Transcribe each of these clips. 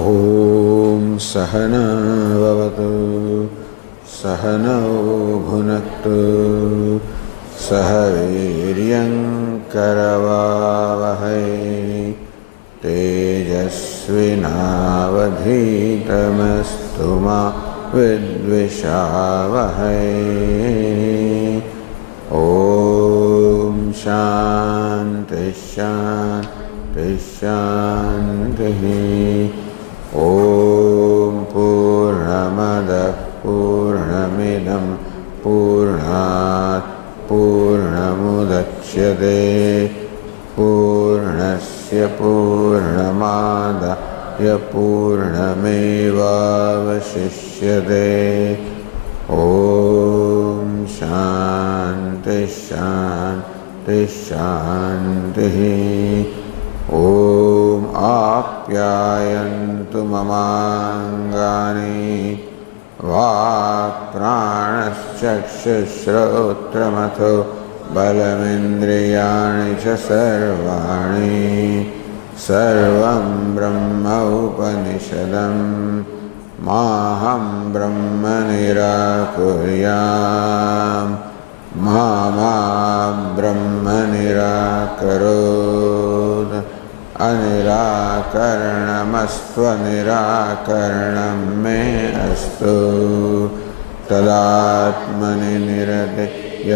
ॐ सहना भवतु सहनौ भुनक्तु सह वीर्यं करवावहै तेजस्विनावधीतमस्तु मा विद्विषावहै। ॐ शान्ति शान्ति शान्तिः। ॐ पूर्णमदः पूर्णमिदं पूर्णात् पूर्णमुदच्यते पूर्णस्य पूर्णमादाय पूर्णमेवावशिष्यते। ॐ शान्ति शान्ति शान्तिः। ॐ आप्यायन्तु ममाङ्गानि वाक्प्राणश्चक्षुश्रोत्रमथो बलमिन्द्रियाणि च सर्वाणि सर्वं ब्रह्म उपनिषदं माहं ब्रह्म निराकुर्याम् मा ब्रह्म निराकरोत्। अनिराकरणमस्त्वनिराकरणं मे अस्तु। तदात्मनि निरतियोपनिषत्सु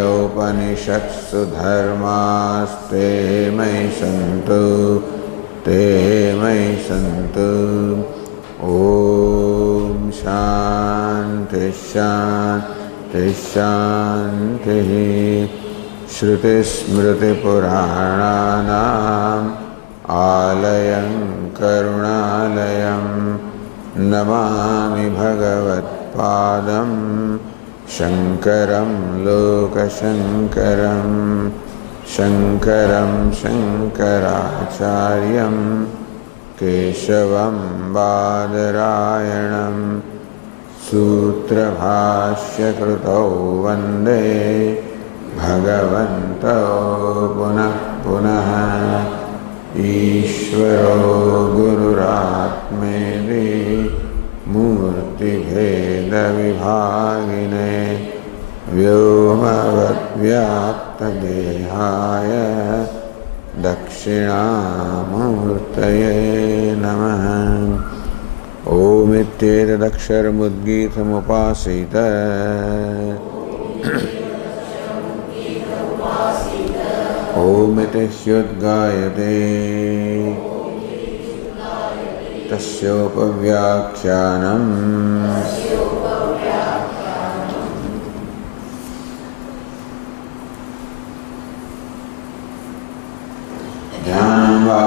धर्मास्ते मयि सन्तु ते मयि सन्तु। ॐ शान्ति शान्ति शान्तिः। श्रुतिस्मृतिपुराणानाम् आलयं करुणालयं नमामि भगवत्पादं शङ्करं लोकशङ्करं शङ्करं शङ्कराचार्यं केशवं बादरायणं सूत्रभाष्यकृतौ वन्दे भगवन्तौ पुनः पुनः। ईश्वरो गुरुरात्मेति मूर्तिभेदविभागिने व्योमवद्व्याप्तदेहाय दक्षिणामूर्तये नमः। ओमित्येतदक्षरमुद्गीतमुपासीत ओमिति ह्युद्गायते तस्योपव्याख्यानम् ध्यानं वा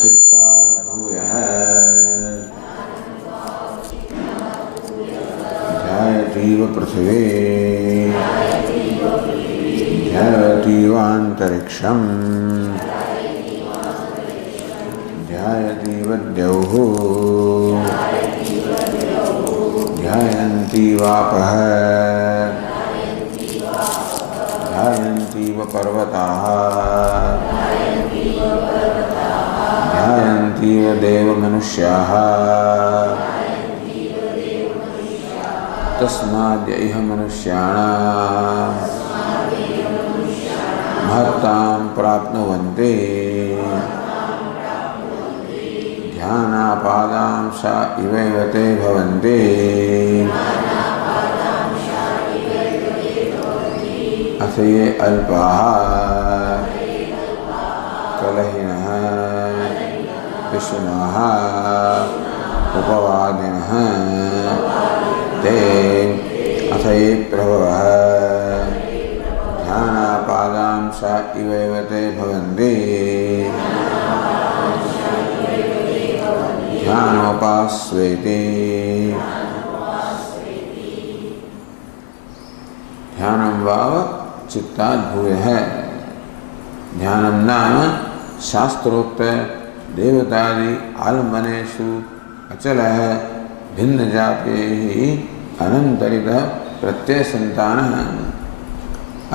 चित्तात् भूयः ध्यायतीव पृथिवी ध्यायतीवान्तरिक्षं ध्यायतीव द्यौः ध्यायन्तीवापः ध्यायन्तीव पर्वताः ध्यायन्तीव देवमनुष्याः तस्माद्यैह मनुष्याणां महत्तां प्राप्नुवन्ति ध्यानापादांशा इवैव ते भवन्ति अथ ये अल्पाः कलहिनः विष्णुः उपवादिनः ते अथ ये प्रभवः ध्यानापादांशा इवैव ते भवन्ति ध्यानोपास्वेति। ध्यानं वाव चित्तात् भूयः। ध्यानं नाम शास्त्रोक्त देवतादि आलम्बनेषु अचलः भिन्नजातैः अनन्तरितः प्रत्ययसन्तानः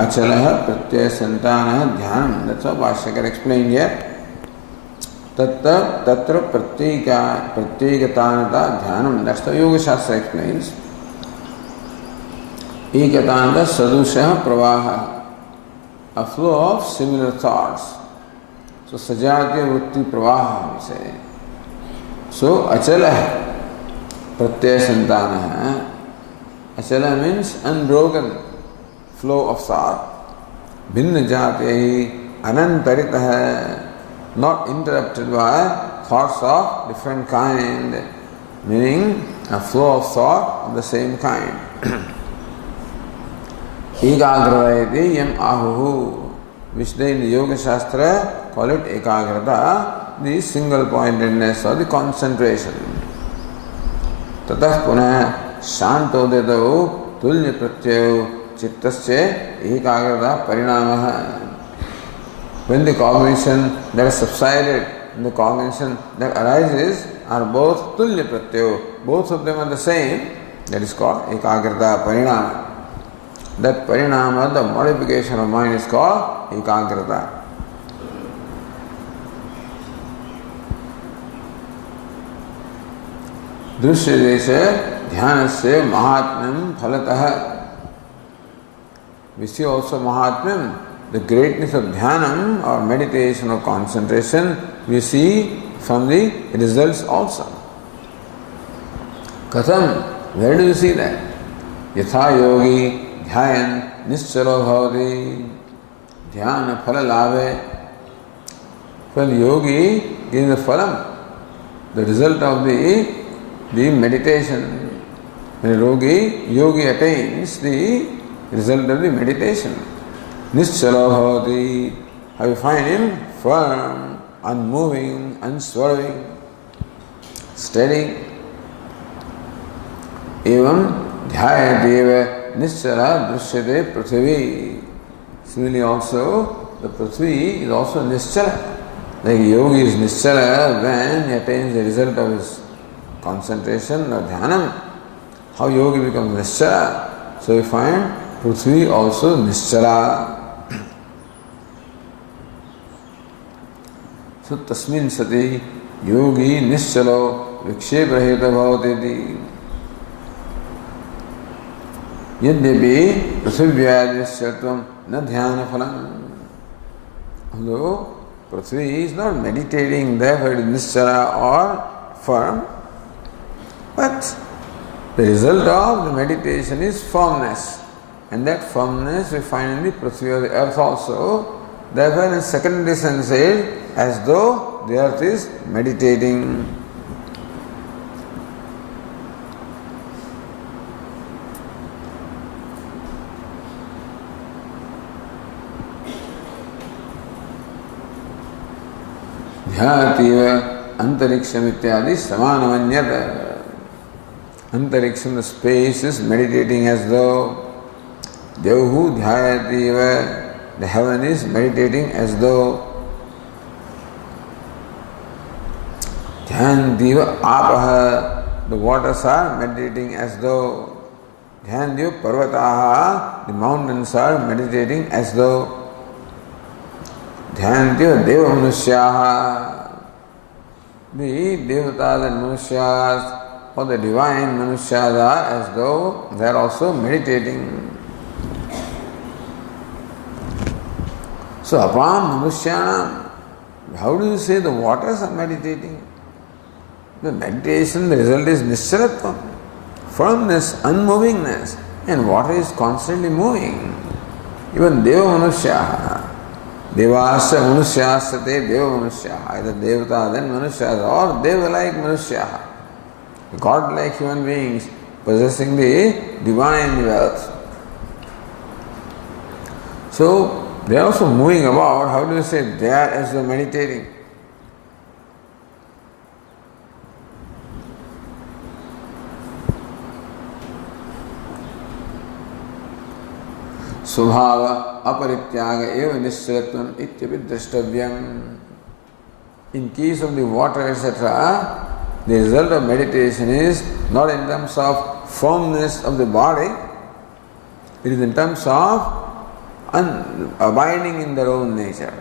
अचलः प्रत्ययसन्तानः ध्यानं। That's how Bhashyakar explained here. Tatra pratyekatanata dhyanam. That's the Yoga Shastra explains. Ekatanata sadusha pravaha. A flow of similar thoughts. So sajatya vritti pravaha, we say. So achala pratyaya santana. Achala means unbroken flow of thought. Bhinna jatyahi anantaritaha. Not interrupted by thoughts of different kind, meaning a flow of thought of the same kind. Ekagrata yam ahuhu, which they in the Yoga Shastra call it ekagrata, the single pointedness or the concentration. Tatah punah shantodetau tulya pratyayo chittasya ekagrata parinamaha. When the cognition that has subsided and the cognition that arises are both tulya pratyayo, both of them are the same, that is called ekagrata parinama. That parinama, the modification of mind, is called ekagrata. Drishya desha dhyanasya mahatmyam phalatah. We see also mahatmyam, the greatness of dhyanam or meditation or concentration, we see from the results also. Katham, where do you see that? Yatha yogi dhyayan nischalo bhavati dhyana phala labhe. When yogi gives the phalam, the result of the meditation. When yogi attains the result of the meditation. Nischalo bhavati, how you find him? Firm, unmoving, unswerving, steady. Evam dhyayatyeva nischala drishyate prithvi. Similarly also, the prithvi is also nischala. Like yogi is nischala when he attains the result of his concentration or dhyanam. How yogi becomes nischala? So we find prithvi also nischala. So tasmin sati yogi nischalo vikshepraheta bhavati. Yadyapi prithivyadyasya na dhyana phalam. Although Prithvi is not meditating, therefore it is nischala or firm, but the result of the meditation is firmness. And that firmness we find in the Prithvi or the earth also. Therefore in secondary sense said, as though the earth is meditating. Dhyativa antariksham ityadi samanamanyata. Antariksham, the space, is meditating as though. Devhu dhyativa, the heaven is meditating as though. Dhyandiva apaha, the waters are meditating as though. Dhyandiva parvataha, the mountains are meditating as though. Dhyandiva deva manusyaha, the devatas and manusyas or the divine manusyas are as though they are also meditating. So apam manusyanam, how do you say the waters are meditating? The meditation, the result is nischalatvam, firmness, unmovingness, and water is constantly moving. Even deva manusyaha, devasya manusyasate deva manusyaha, either devata then manusyas or deva-like manusyaha, God-like human beings possessing the divine wealth. So they are also moving about. How do you say they are as they are meditating? Svabhava aparityaga eva nischalatvam ityapi drashtavyam. In case of the water, etc., the result of meditation is not in terms of firmness of the body, it is in terms of abiding in their own nature.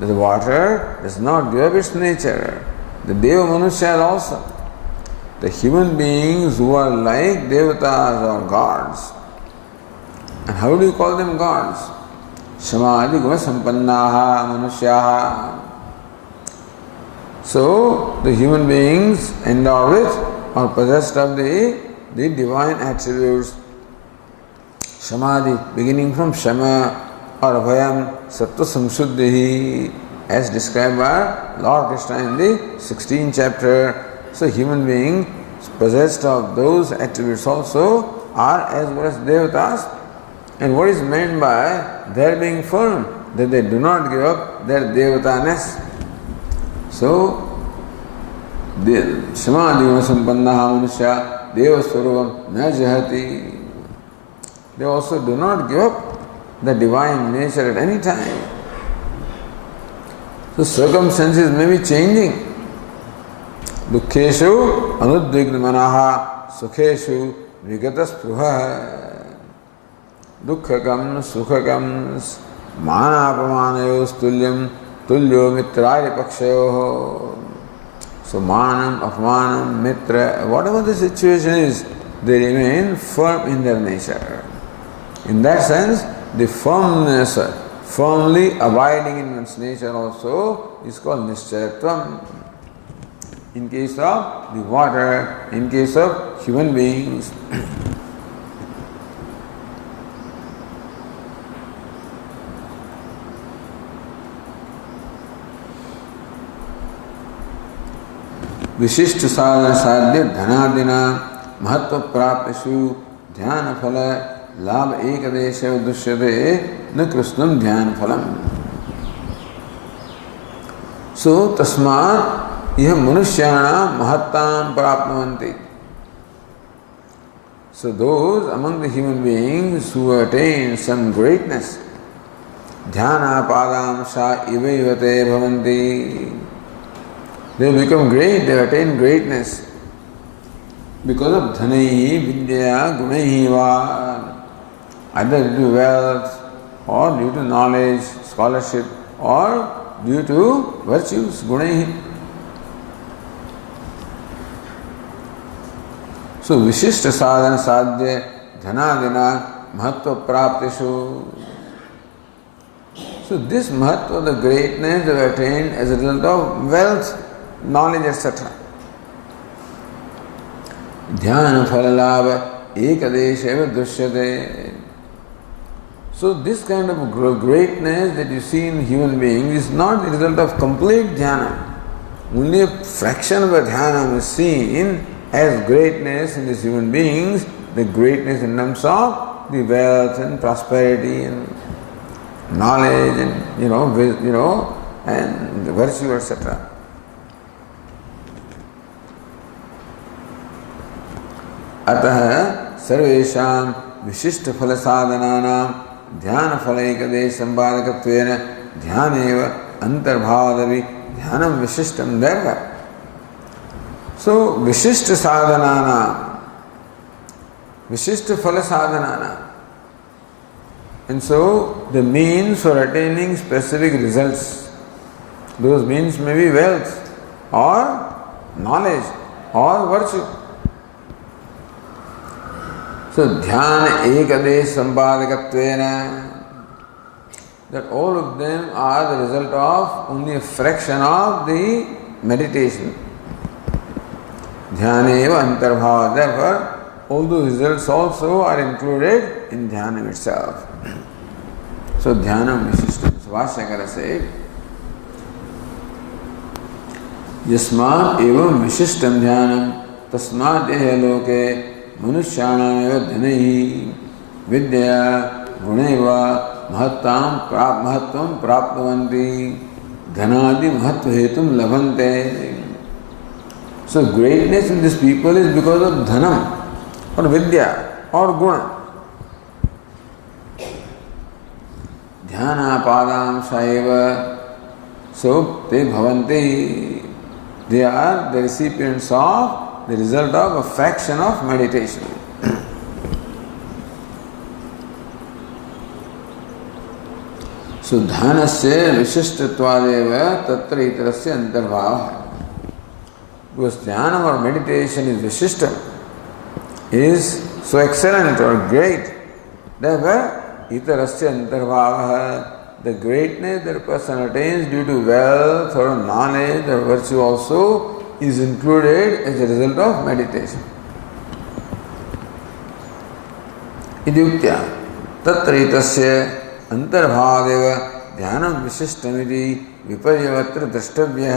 that the water does not give up its nature. The Deva Manushya also. The human beings who are like Devatas or gods. And how do you call them gods? Samadhi Guna Sampannaha Manushyaha. So, the human beings endowed with or possessed of the divine attributes. Samadhi, beginning from Shama or Abhayam, Sattva Samshuddhi, as described by Lord Krishna in the 16th chapter. So, human beings possessed of those attributes also are as good as Devatas. And what is meant by their being firm? That they do not give up their Devataness. So, Samadhi Guna Sampannaha Manusya Deva Swaruvam Na Jahati. They also do not give up the divine nature at any time. So, circumstances may be changing. Dukkheshu anudvigna manaha sukheshu vigata spruha dukkhakam sukhakam manapamanayo's tulyam tulyo mitrari pakshayoho. So manam, apmanam, mitra, whatever the situation is, they remain firm in their nature. In that sense, the firmness, firmly abiding in one's nature also is called nischayatvam. In case of the water, in case of human beings. विशिष्ट साधन साध्य धनादिना महत्व प्राप्तिषु ध्यान फल लाभ एक देश उद्दुश्यते न कृष्णम ध्यान फलम. सो तस्मात् यह मनुष्याणां महत्तां प्राप्नुवन्ति. So those among the human beings who attain some greatness, dhyana padamsha ivayvate bhavanti. They become great, they attain greatness because of dhanaihi, vidya, gunaihi va, either due to wealth or due to knowledge, scholarship or due to virtues, gunaihi. So vishishta sadhana sadhya dhanadina mahatva praptishu. So this mahatva, the greatness they have attained as a result of wealth, knowledge, etc. Dhyana phalalabha ekadesheva dushyate. So this kind of greatness that you see in human beings is not the result of complete dhyana. Only a fraction of a dhyana is seen as greatness in these human beings, the greatness in terms of the wealth and prosperity and knowledge and and the virtue, etc. अतः सर्वेषां विशिष्ट फल साधनानां ध्यान फलैकदेश संपादकत्वेन ध्यानेव अंतर्भावादपि ध्यानं विशिष्टं देव. So विशिष्ट साधनानां, विशिष्ट फल साधनानां, and so the means for attaining specific results, those means may be wealth or knowledge or virtue. So dhyana ekadesh sampadakatvena, that all of them are the result of only a fraction of the meditation. Dhyana eva antarbhava, therefore all those results also are included in dhyana itself. So dhyanam vishishtam. So Vashyakara said, yasmat evam vishishtam dhyanam tasmat ehe loke मनुष्याणामेव धनैः विद्या गुणैव महत्त्वं प्राप्नुवन्ति धनादि महत्व हेतुं लभन्ते. So greatness in these people is because of dhanam or vidya or guna. Dhyana padamsha eva. So te bhavanti. They are the recipients of the result of a fraction of meditation. So dhyanasya vishishtvatvadev tatra itarasya antarbhava. Because dhyana or meditation is vishishta, is so excellent or great, therefore itarasya antarbhava, the greatness that a person attains due to wealth or knowledge or virtue also is included as a result of meditation. Idyuktya tatra itasya antarbhavadeva dhyanam visishtamiti viparyavatra drashtavya.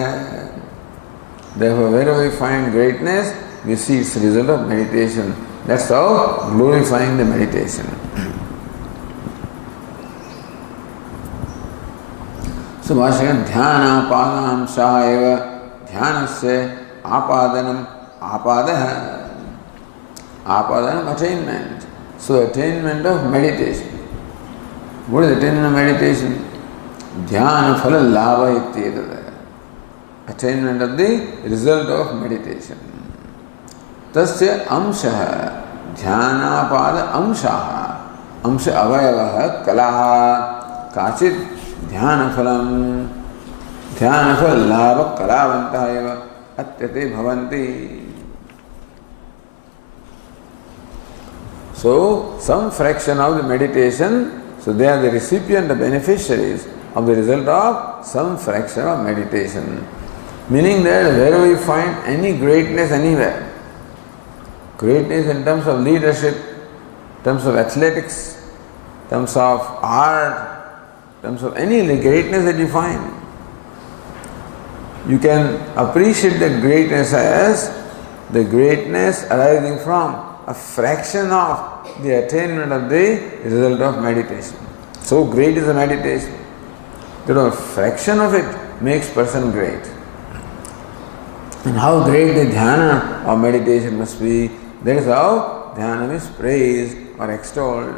Therefore, wherever we find greatness, we see its result of meditation. That's how glorifying the meditation. So, Bhashya dhyana padam sahayava dhyanasya apadanam apadaha. Apadanam, attainment. So, attainment of meditation. What is attainment of meditation? Dhyana phala labha ityetad. Attainment of the result of meditation. Tasya amshaha dhyanapada amshaha. Amsha avayavaha kalaha kachit dhyana phala labha kalavantah eva atyate bhavanti. So, some fraction of the meditation, so they are the recipient, the beneficiaries of the result of some fraction of meditation. Meaning that wherever we find any greatness anywhere, greatness in terms of leadership, in terms of athletics, in terms of art, in terms of any greatness that you find, you can appreciate the greatness as the greatness arising from a fraction of the attainment of the result of meditation. So great is the meditation. A fraction of it makes person great. And how great the dhyana or meditation must be, that is how dhyana is praised or extolled.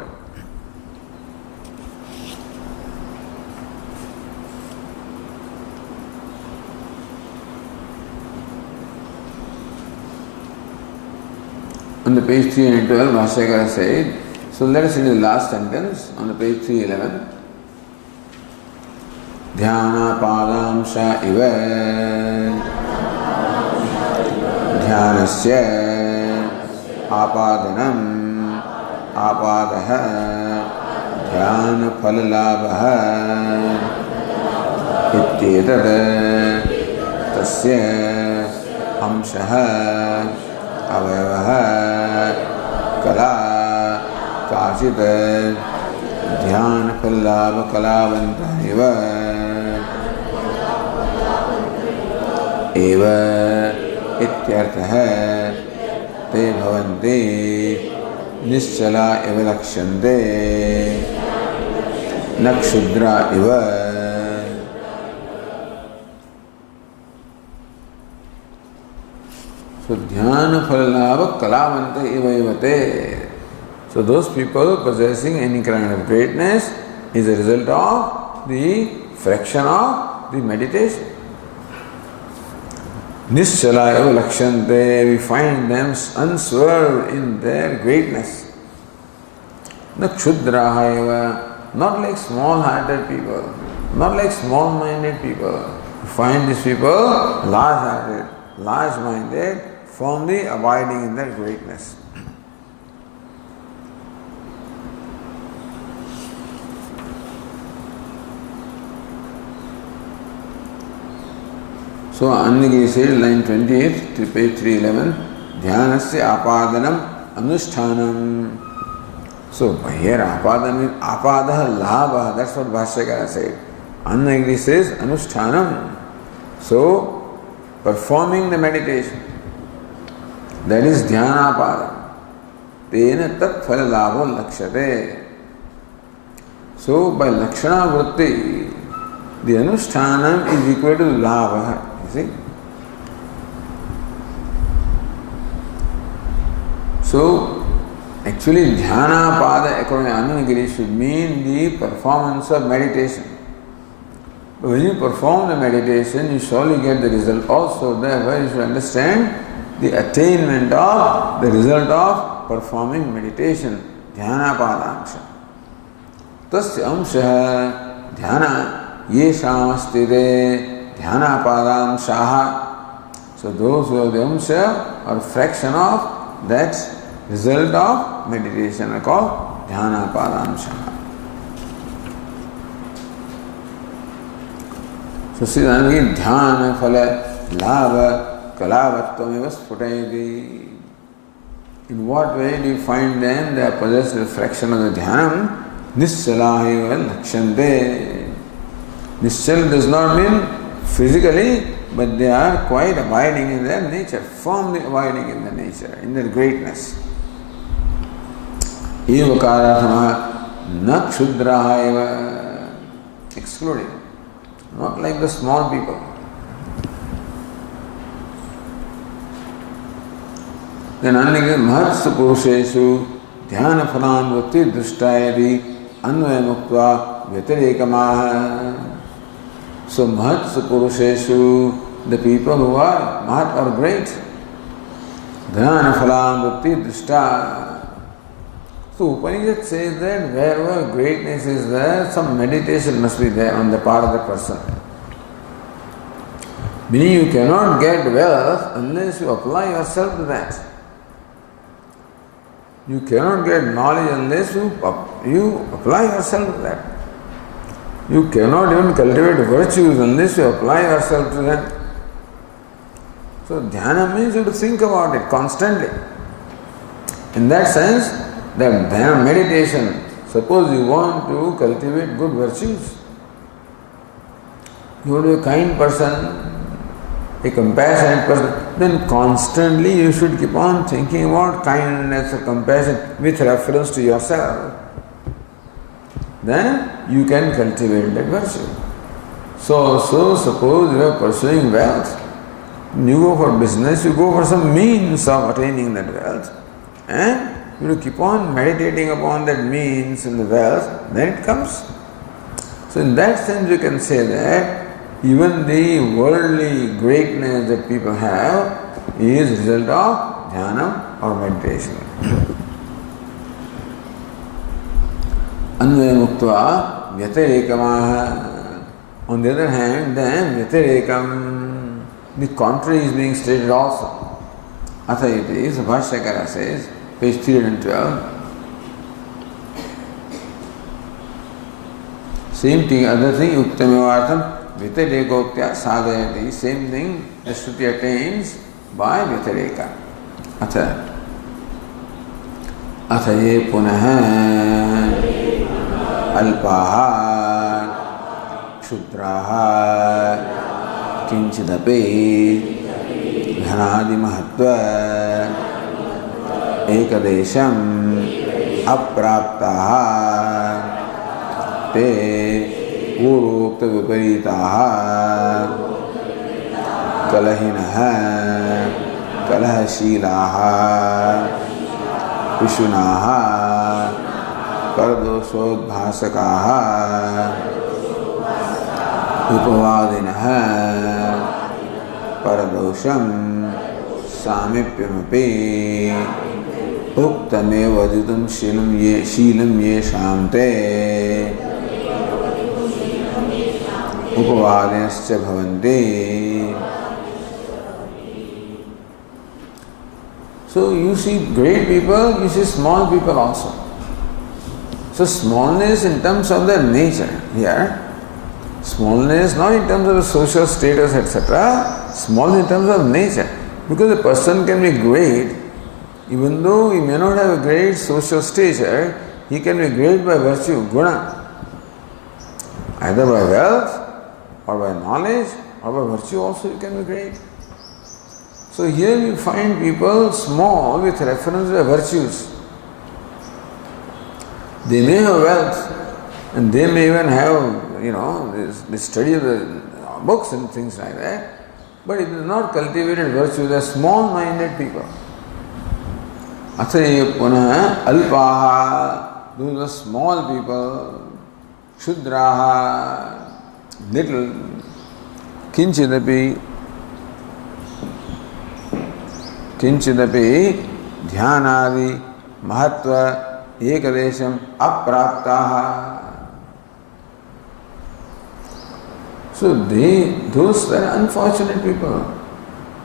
On the page 312, Bhashyakara said, so let us read the last sentence on the page 311. Dhyana padamsha iva dhyanasya apadanam apadaha dhyana phalalabha ityetad tasya amshaha avayavaha kala kachit dhyana phalalabha kalavanta eva ityartha te bhavanti nischala eva lakshante nakshudra eva. So dhyana phalalabha kalavanta eva evate. So those people possessing any kind of greatness is a result of the fraction of the meditation. Nischala eva lakshante, we find them unswerved in their greatness. Nakshudraha eva, not like small-hearted people, not like small-minded people. We find these people large-hearted, large-minded, firmly abiding in their greatness. So, Annagiri said, line 28, to page 311, Dhyanasya apadanam anushtanam. So, here apadanam means apadaha labha, that's what Bhashyakara said. Annagiri says anushtanam. So, performing the meditation, that is dhyanapadam. Tena tat phala labho lakshate. So, by lakshana vritti, the anushtanam is equal to labha. You see? So, actually, dhyana pada according to Annagiri should mean the performance of meditation. But when you perform the meditation, you surely get the result also. Therefore, you should understand the attainment of the result of performing meditation. Dhyana padamsha. Tasya amsha dhyana yeshamastite dhyanapadaamshaha. So those who have the amsha or fraction of that result of meditation are called dhyanapadaamshaha. So see, dhyana phala labha kalavattvameva sputayati. In what way do you find them? They are possessed with fraction of the dhyanam. Nischalahiva lakshante. Nischal does not mean physically, but they are quite abiding in their nature, firmly abiding in their nature, in their greatness. Evakaratama na kshudraha, excluding, not like the small people. Then annika mahatsu purusheshu dhyana phalanvati drishtayati anvayamukva vyatirekamaha. So mahatsu purusheshu, the people who are mahat or great, dhyana phalanvati drishta. So Upanishad says that wherever greatness is there, some meditation must be there on the part of the person. Meaning you cannot get wealth unless you apply yourself to that. You cannot get knowledge unless you apply yourself to that. You cannot even cultivate virtues unless you apply yourself to that. So dhyana means you have to think about it constantly. In that sense, that dhyana meditation, suppose you want to cultivate good virtues, you want to be a kind person, a compassionate person, then constantly you should keep on thinking about kindness or compassion with reference to yourself. Then you can cultivate that virtue. So suppose you are pursuing wealth, you go for business, you go for some means of attaining that wealth, and you will keep on meditating upon that means and the wealth, then it comes. So in that sense you can say that even the worldly greatness that people have is a result of dhyana or meditation. Anvayamukta vyatirekamaha. On the other hand, then vyatirekam, the contrary is being stated also. Atha it is, Bhashyakara says, page 312. Same thing, other thing, Uktamevartham Vyatirekotya sadhayati. Same thing the Shruti attains by Vyatireka. Atha ye punaha alpaha kshudraha kinchidapi dhanadi mahatva ekadesham apraptaha te पूर्वोक्त विपरीताः कलहिनः कलहशीलाः पिशुनाः परदोषोद्भासकाः उपवादिनः परदोषं सामीप्यमपि उक्तमेव वदितुं शीलं येषां ते उपवादिनश्च भवन्ति. So you see great people, you see small people also. So smallness in terms of their nature here, smallness not in terms of the social status etc., small in terms of nature. Because a person can be great, even though he may not have a great social stature, he can be great by virtue, guna. Either by wealth, or by knowledge, or by virtue also you can be great. So here you find people small with reference to their virtues. They may have wealth, and they may even have, they study the books and things like that, but it is not cultivated virtue. They are small-minded people. Atha punah alpaha, those are small people, shudraha, little, kinchidapi dhyānādi mahatva ekadesham apraptaha. So those are unfortunate people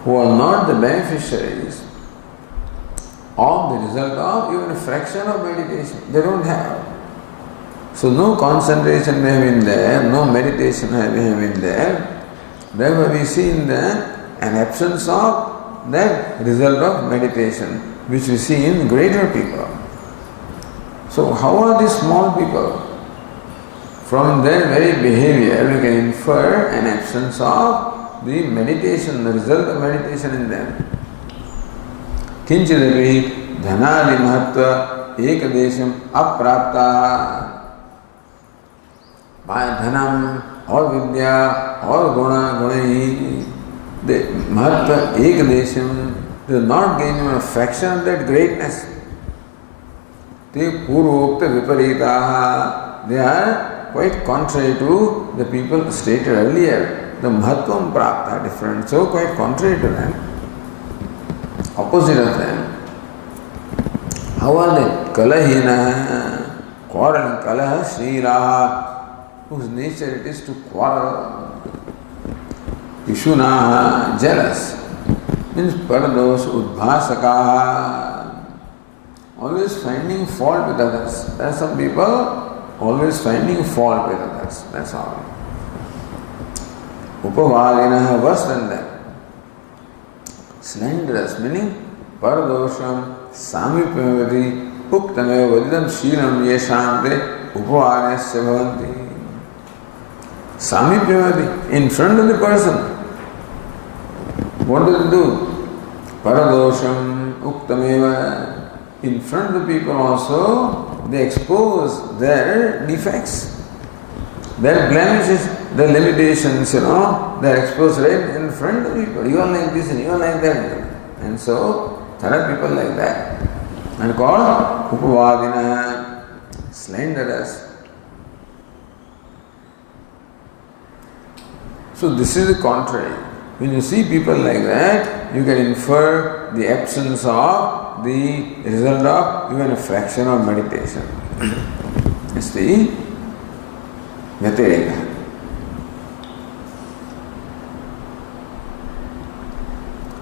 who are not the beneficiaries of the result of even a fraction of meditation. They don't have. So no concentration may have been there, no meditation may have been there. Therefore we see in there an absence of that result of meditation, which we see in greater people. So how are these small people? From their very behavior we can infer an absence of the meditation, the result of meditation in them. Kinchidapi dhanadi mahatva ekadesham aprapta. By dhanam or vidya or gunahi, the mahatva ekadesham, they do not gain even a fraction of that greatness. Te purvokta viparitaha, they are quite contrary to the people stated earlier. The mahatvam prapta are different, so quite contrary to them, opposite of them. How are they? Kalahina, quarreling, kalaha, shriraha, whose nature it is to quarrel. Ishunaha, jealous, means parados, udbhasakaha, always finding fault with others. There are some people always finding fault with others, that's all. Upavalinaha, worse than them. Slanderous, meaning paradosham, samipyamavati, uktameva vadidam shilam yeshante, upavalesya bhavanti. Samipyamavati, in front of the person. What do they do? Paradosham, uktameva, in front of the people also, they expose their defects, their blemishes, their limitations, they are exposed right in front of people. You are like this and you are like that. And so, there are people like that. And called upavadina, slanderous. So this is the contrary. When you see people like that, you can infer the absence of the result of even a fraction of meditation. It's the Vyatireka.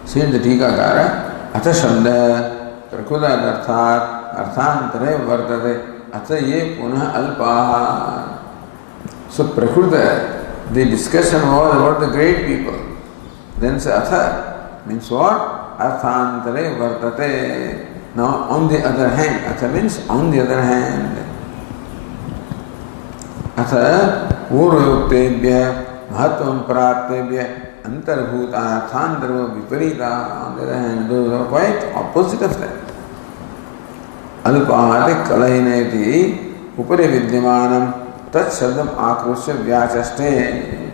See in the Tikakara, Atha Shabda, Prakuda Arthat, Arthantare Vartate, Atha Ye Punah Alpaha. So Prakuda, the discussion was about the great people. Then say Atha means what? Arthantare Vartate. Now on the other hand, Atha means on the other hand. Atha Urayuktebhya Mahatvam Praptebhya Antarbhuta Arthantarva Viparita. On the other hand, those are quite opposite of that. Alpahate Kalahineti Upare Vidyamanam Tat Shabdam Akrusya Vyachaste.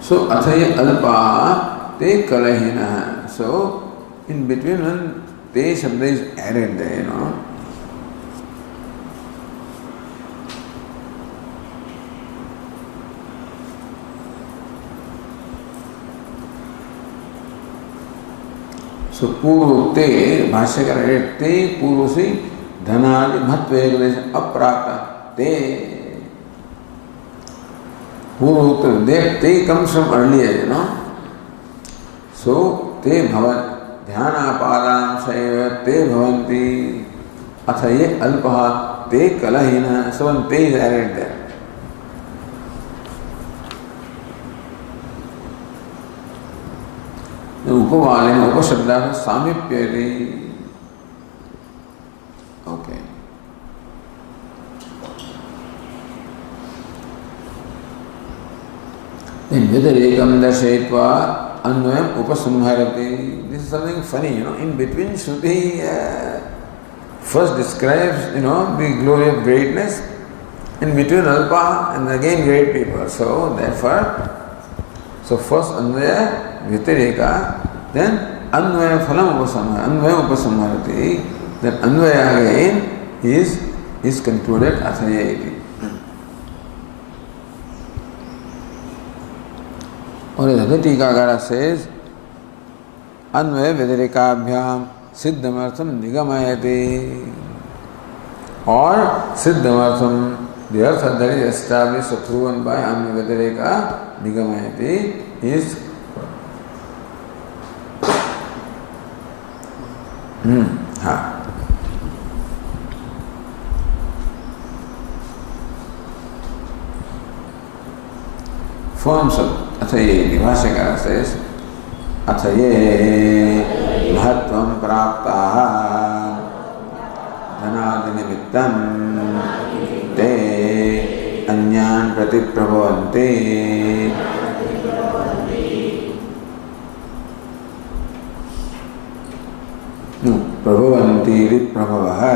So Athaye Alpa Te Kalahina. So in between when Te Shabda is added there, So Puru Te, Bhashyakara added Te, Puru si Dhanadi Bhatva Aprapta Te. Puru Te, Te comes from earlier, So Te Bhavat. Dhyana param shaiva te bhavanti athaye alpaha te kalahina. So one te is added there. The upavalena upashabda samipyati. Okay. Then vyatirikam darshayitva Anvayam upasamharati. This is something funny, In between Shruti first describes, the glory of greatness. In between Alpa and again great people. So therefore, first Anvaya Vyatireka, then Anvaya Phalam Upasamharati. Then Anvaya again is concluded Athaya iti. Or the other Tikakara says, Anvay व्यतिरेकाभ्याम सिद्धमर्थम निगमयते. Or siddhamartham, the earth that is established or proven by Anvaya Vyatireka Nigamayati is forms of Athaye. The Bhashakara says Athaye Mahatvam Praptaha Dhanadinimittam Te Anyan Pratiprabhavante. Prabhavanti Riprabhavaha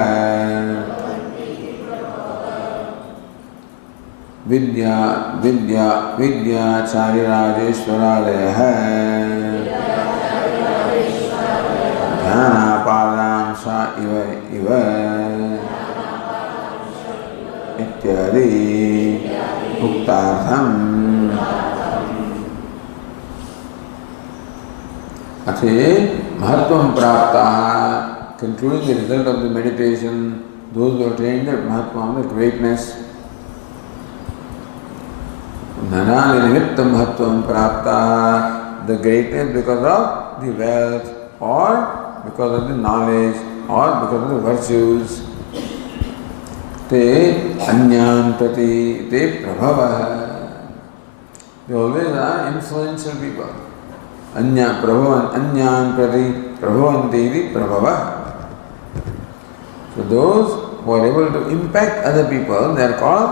Vidya Charirajeshwaraleha Dhyana Padam Sa Iva Ityadi Uktartham. Athe Mahatvam Prapta, concluding the result of the meditation, those who are trained at Mahatma, the greatness. Nanani Nimittam Mahatvam Prapta, the greatness because of the wealth, or because of the knowledge, or because of the virtues. Te Anyan Prati Te Prabhava. They always are influential people. Anyan Prati Prabhavanti Prabhava. So those who are able to impact other people, they are called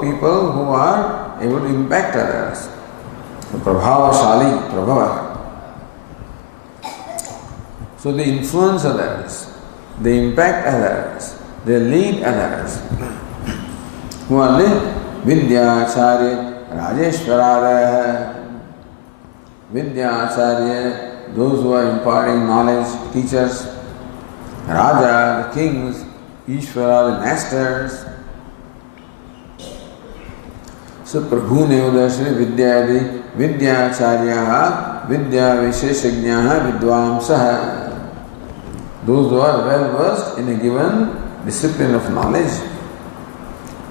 people who are able to impact others. So Prabhavashali, Prabhava. So they influence others, they impact others, they lead others. Who are they? Vidyacharya, Rajeshwarada. Vidyacharya, those who are imparting knowledge, teachers. Raja, the kings. Ishvara, the masters. So Prabhune Udashri Vidyadi, Vidyacharyaha, Vidya Visheshagnaha, Vidvamsaha. Those who are well versed in a given discipline of knowledge.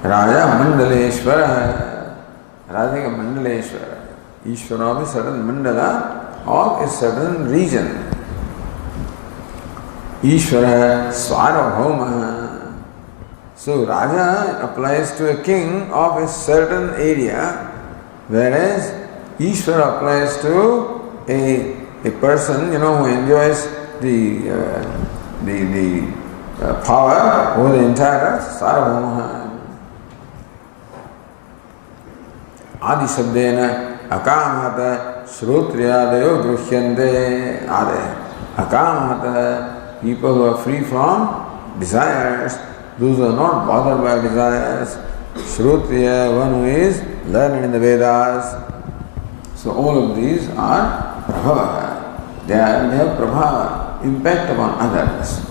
Raja Mandaleshwara, Raja Mandaleshwara. Ishvara of a certain mandala of a certain region. Ishvara Svarabhauma. So Raja applies to a king of a certain area, whereas Ishvara applies to a person, who enjoys the power over the entire earth. Sarvabhauma. Adi Shabdena Akamhata Shrotriyadayo Gruhyante Ade. Akamhata, people who are free from desires, those who are not bothered by desires. Shrotriya, one who is learned in the Vedas. So all of these are Prabhava. They have Prabhava, impact upon others.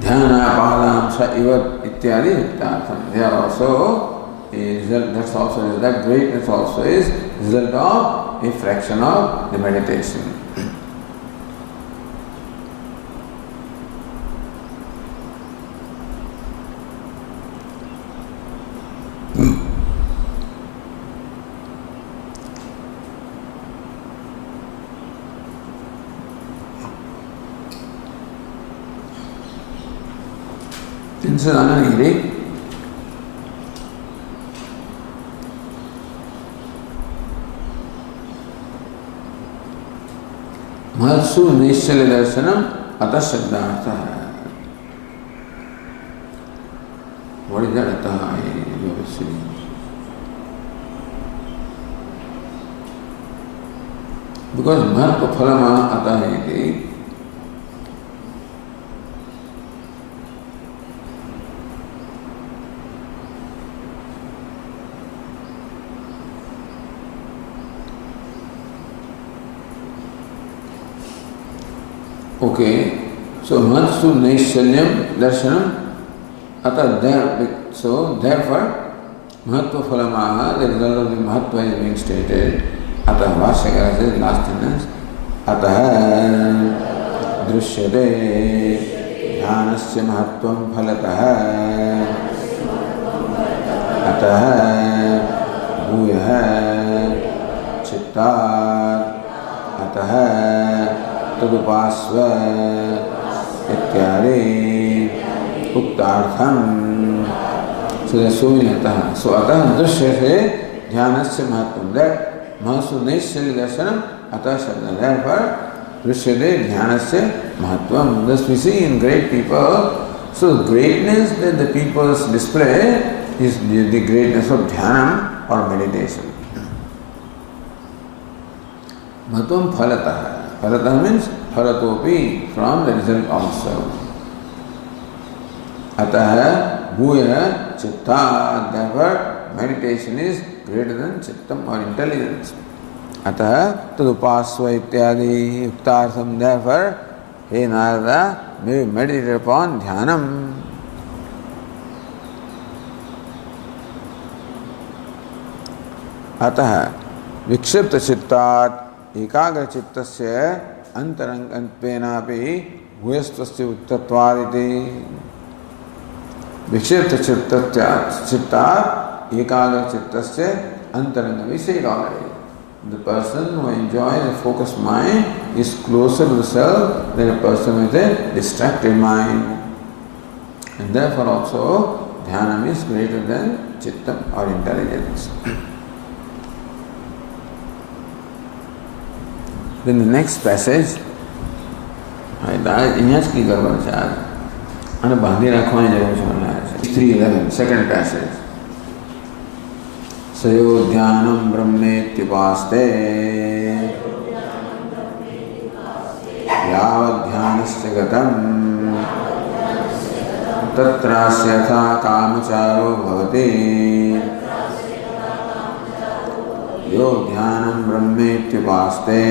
Dhyana Padam Sa Ivat Ityadi Viktartham. They are also a result, that's also that greatness also is result of a fraction of the meditation. Ananagiri. Mahsu Nishchali Darsanam Atashabdartha. What is that Ataha? You have seen. Because Mahatma Phalama Atahiti. Okay, so Mansu Naishalyam Darshanam Ata there. So therefore, Mahatva Phalamaha, the result of the Mahatva is being stated. Ataha Bhashyakara says, last sentence, Ataha Drishyate Dhyanasya Mahatvam Phalataha Ataha Bhuyaha Chittat Ataha Tadupasva Ityari Uktartham. So there are so many ataha. So ataha drishyate dhyanasya mahatvam. That mahasudeshya darshanam ataha shabda. Therefore, drishyate dhyanasya mahatvam. Thus we see in great people, so greatness that the peoples display is the greatness of dhyanam or meditation. Mahatvam phalataha. Phalataha means phalatopi, from the result also. Ataha Bhuya Chitta, therefore meditation is greater than Chittam or intelligence. Ataha Tadupasva Ityadi Uktartham, therefore, Hey Narada, may meditate upon Dhyanam. Ataha Vikshipta Chittat Ekagra Chittasya Antarangantvenapi Bhuyastvasya Uttatvariti. Vikshipta chitta ekagra chittasya antaranga. We say it already. The person who enjoys a focused mind is closer to the self than a person with a distracted mind. And therefore also dhyana is greater than chitta or intelligence. Then the next passage, અહીંયા की गड़बड़ છે અને બાંધી રાખવાની જરૂર છે. 3:11 second passage. સયો ધ્યાનમ બ્રહ્મેત્યુપાસ્તે यावद्ध्यानस्य गतं तत्रास्य यथा कामचारो भवति यो ध्यानं ब्रह्मेत्युपास्ते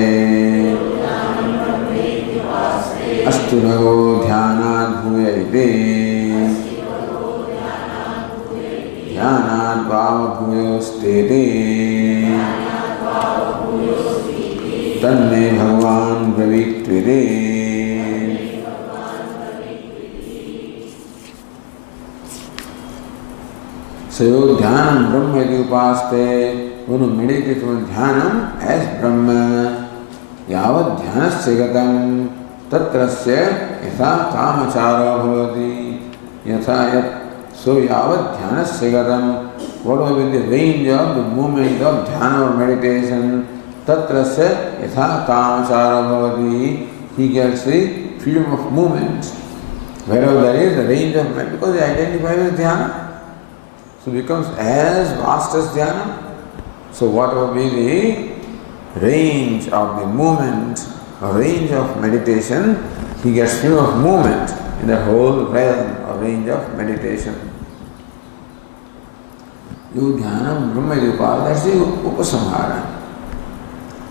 अस्तु भगो ध्यानाद् भूय इति ध्यानाद् भावभूयोस्तेति तन्मे भगवान् ब्रवीत्विति. सयो ध्यानं ब्रह्म इति उपास्ते. when you meditate on dhyanam as Brahma, yavat dhyanasya gatam tatrasya yatha kamacharo bhavati yatha yat. So yavat dhyanasya gatam, what will be the range of the movement of dhyana or meditation? Tatrasya yatha kamacharo bhavati, he gets the freedom of movement. Wherever there is the range of movement, because they identify with dhyana, so it becomes as vast as dhyana. So what will be the range of the movement, or range of meditation? He gets freedom of movement in the whole realm or range of meditation. Yo dhyanam brahma yupal, that's the upasamhara.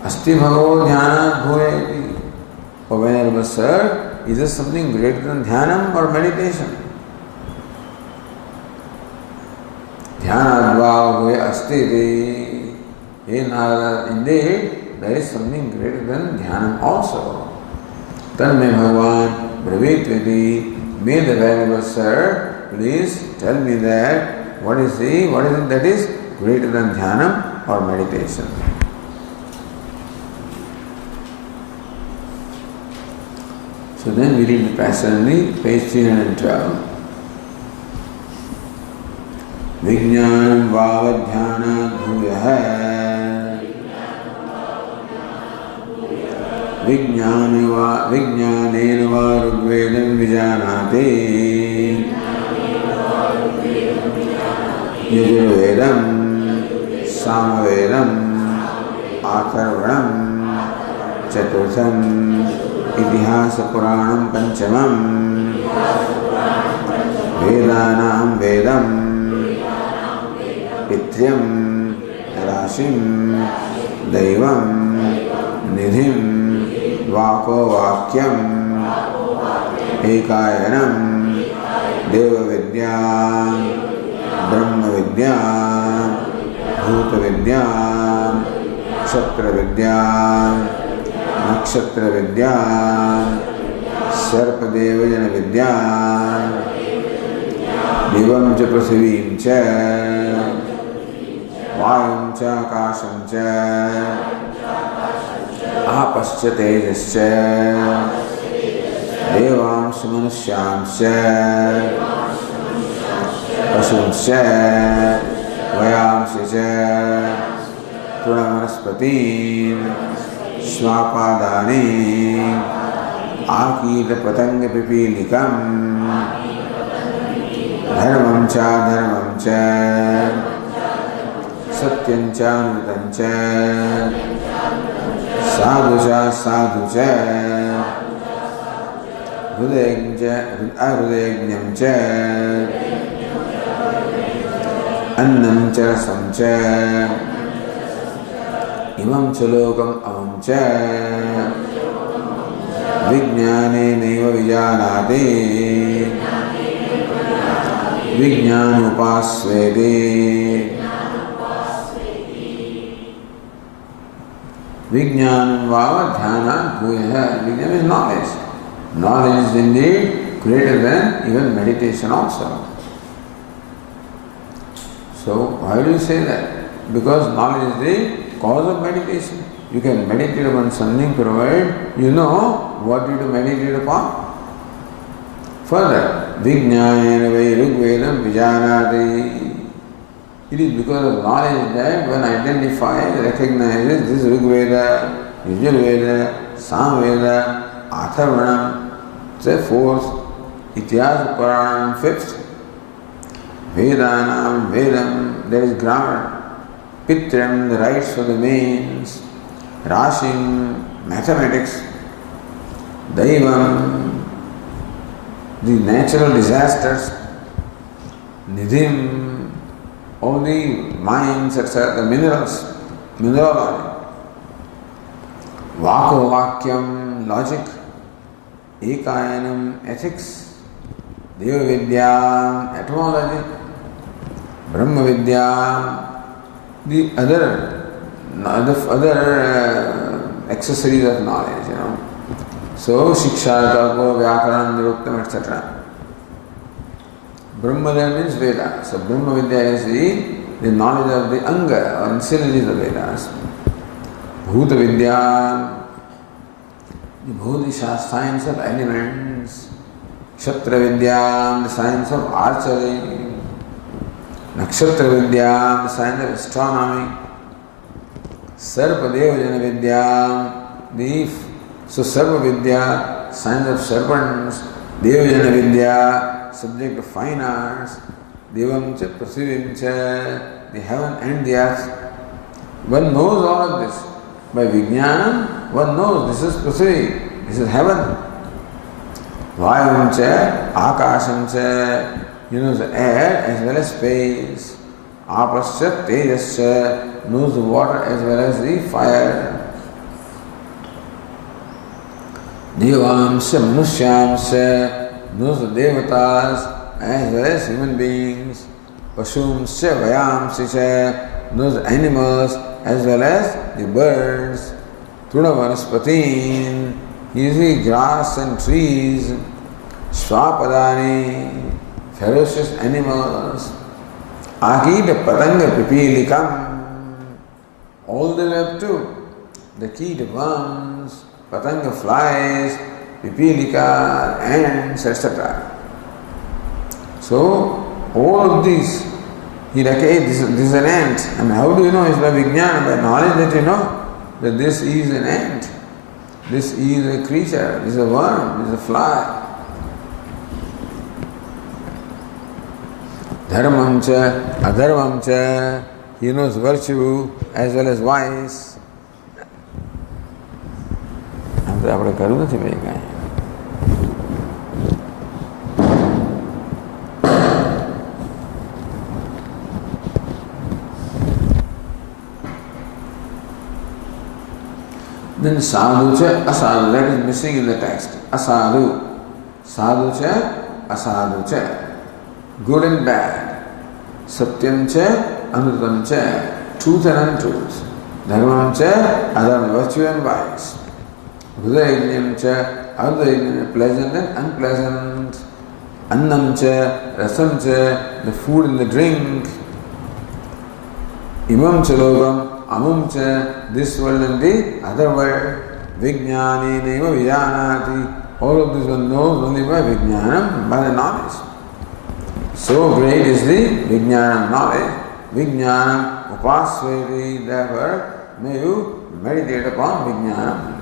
Asti bhagavo dhyanat bhuyati. For Venerable Sir, is there something greater than dhyanam or meditation? Dhyanat bhava asti. Indeed, there is something greater than dhyanam also. Tanme Bhagavan Bravitviti. May the Venerable Sir please tell me that what is it that is greater than dhyanam or meditation. So then we read the passage only, page 312. Vijnanam vavadhyana bhuyah विज्ञानेन वा ऋग्वेदं विजानाति यजुर्वेदं सामवेदं आथर्वणं चतुर्थं इतिहासपुराणं पंचमं वेदानां वेदं पितृं राशिं दैवं निधिं वाको वाक्यम एकायनम देव विद्या ब्रह्म विद्या vidyam, nakshatra vidyam, sarpadevajana vidyam, divam cha prithivim cha, vayum cha akasham cha, apascha tejascha, devamscha manusyamscha, pasumscha, vayamscha cha, Tunamanaspati, Swapadani, Akita Patanga Pipilikam, Dharmam cha, Satyam cha, Nritam cha, Sadhu cha, Hridayajnam cha, Annam cha, Rasam cha, Imam chalokam amam cha, Vijnane neva vijanate, Vijnanupasvete, Vijnanam vava dhyana bhuyaha. Vijnana is knowledge. Knowledge is indeed greater than even meditation also. So why do you say that? Because knowledge is the cause of meditation. You can meditate upon something provided you know what you to meditate upon. Further, Vijnana Vairugvedam Vijanati. It is because of knowledge that one identifies, recognizes this Rigveda, Yajurveda, Samveda, Atharvanam, say fourth, Ityas Puranam, fifth, Vedanam, Vedam, there is grammar. Pitram, the rights for the mains, Rashim, mathematics, Daivam, the natural disasters, Nidhim, all the mines, etc., the minerals, mineralogy, Vako Vakyam, logic, Ekayanam, ethics, Deva Vidya, etymology, Brahma Vidya, the other accessories of knowledge, So, Shiksha, Kalpa, Vyakaran, Niruktam, etc. Brahma then means Veda. So, Brahma Vidya is the knowledge of the Anga or ancillaries of Vedas. Bhuta Vidya, the Bhutisha, science of elements. Kshatra Vidya, the science of archery. Nakshatra Vidya, the science of astronomy. Sarpadevajana Vidya, so Sarva Vidya, science of serpents. Devajana Vidya, subject of fine arts. Devam cha, Prasivim cha, the heaven and the earth. One knows all of this. By Vijnana, one knows this is Prasivi, this is heaven. Vayam cha, Akasham cha, the air as well as space. Apasya, Tejasya, knows the water as well as the fire. Devamsya, Manusyamsya, knows the devatas as well as human beings. Pashumsya, Vayamsya, knows the animals as well as the birds. Trunavanaspati, he is the grass and trees. Swapadani, ferocious animals. Akita Patanga Pipilikam, all the way up to the Kita worms, Patanga flies, Pipilika, ants, etc. So, all of these, he like, hey, this is an ant. And how do you know? It's by Vijnana, by knowledge that you know that this is an ant, this is a creature, this is a worm, this is a fly. Dharmam cha, adharmam cha, he knows virtue as well as vice. આપણે કરવું નથી ભાઈ કાંઈ. Then sadhu cha, asadhu, that is missing in the text. Asadhu, sadhu cha, asadhu cha, good and bad. Satyam cha, anrutam cha, truth and untruth. Dharmam cha, adharma, virtue and vice. Hridayajnam cha, ardayajnam, pleasant and unpleasant. Annam cha, rasam cha, the food and the drink. Imam cha logam, amam cha, this world and the other world. Vijnani neva vijanati. All of this one knows only by vijnanam, by the knowledge. So great is the vijnanam knowledge. Vijnanam upasveti, therefore may you meditate upon vijnanam.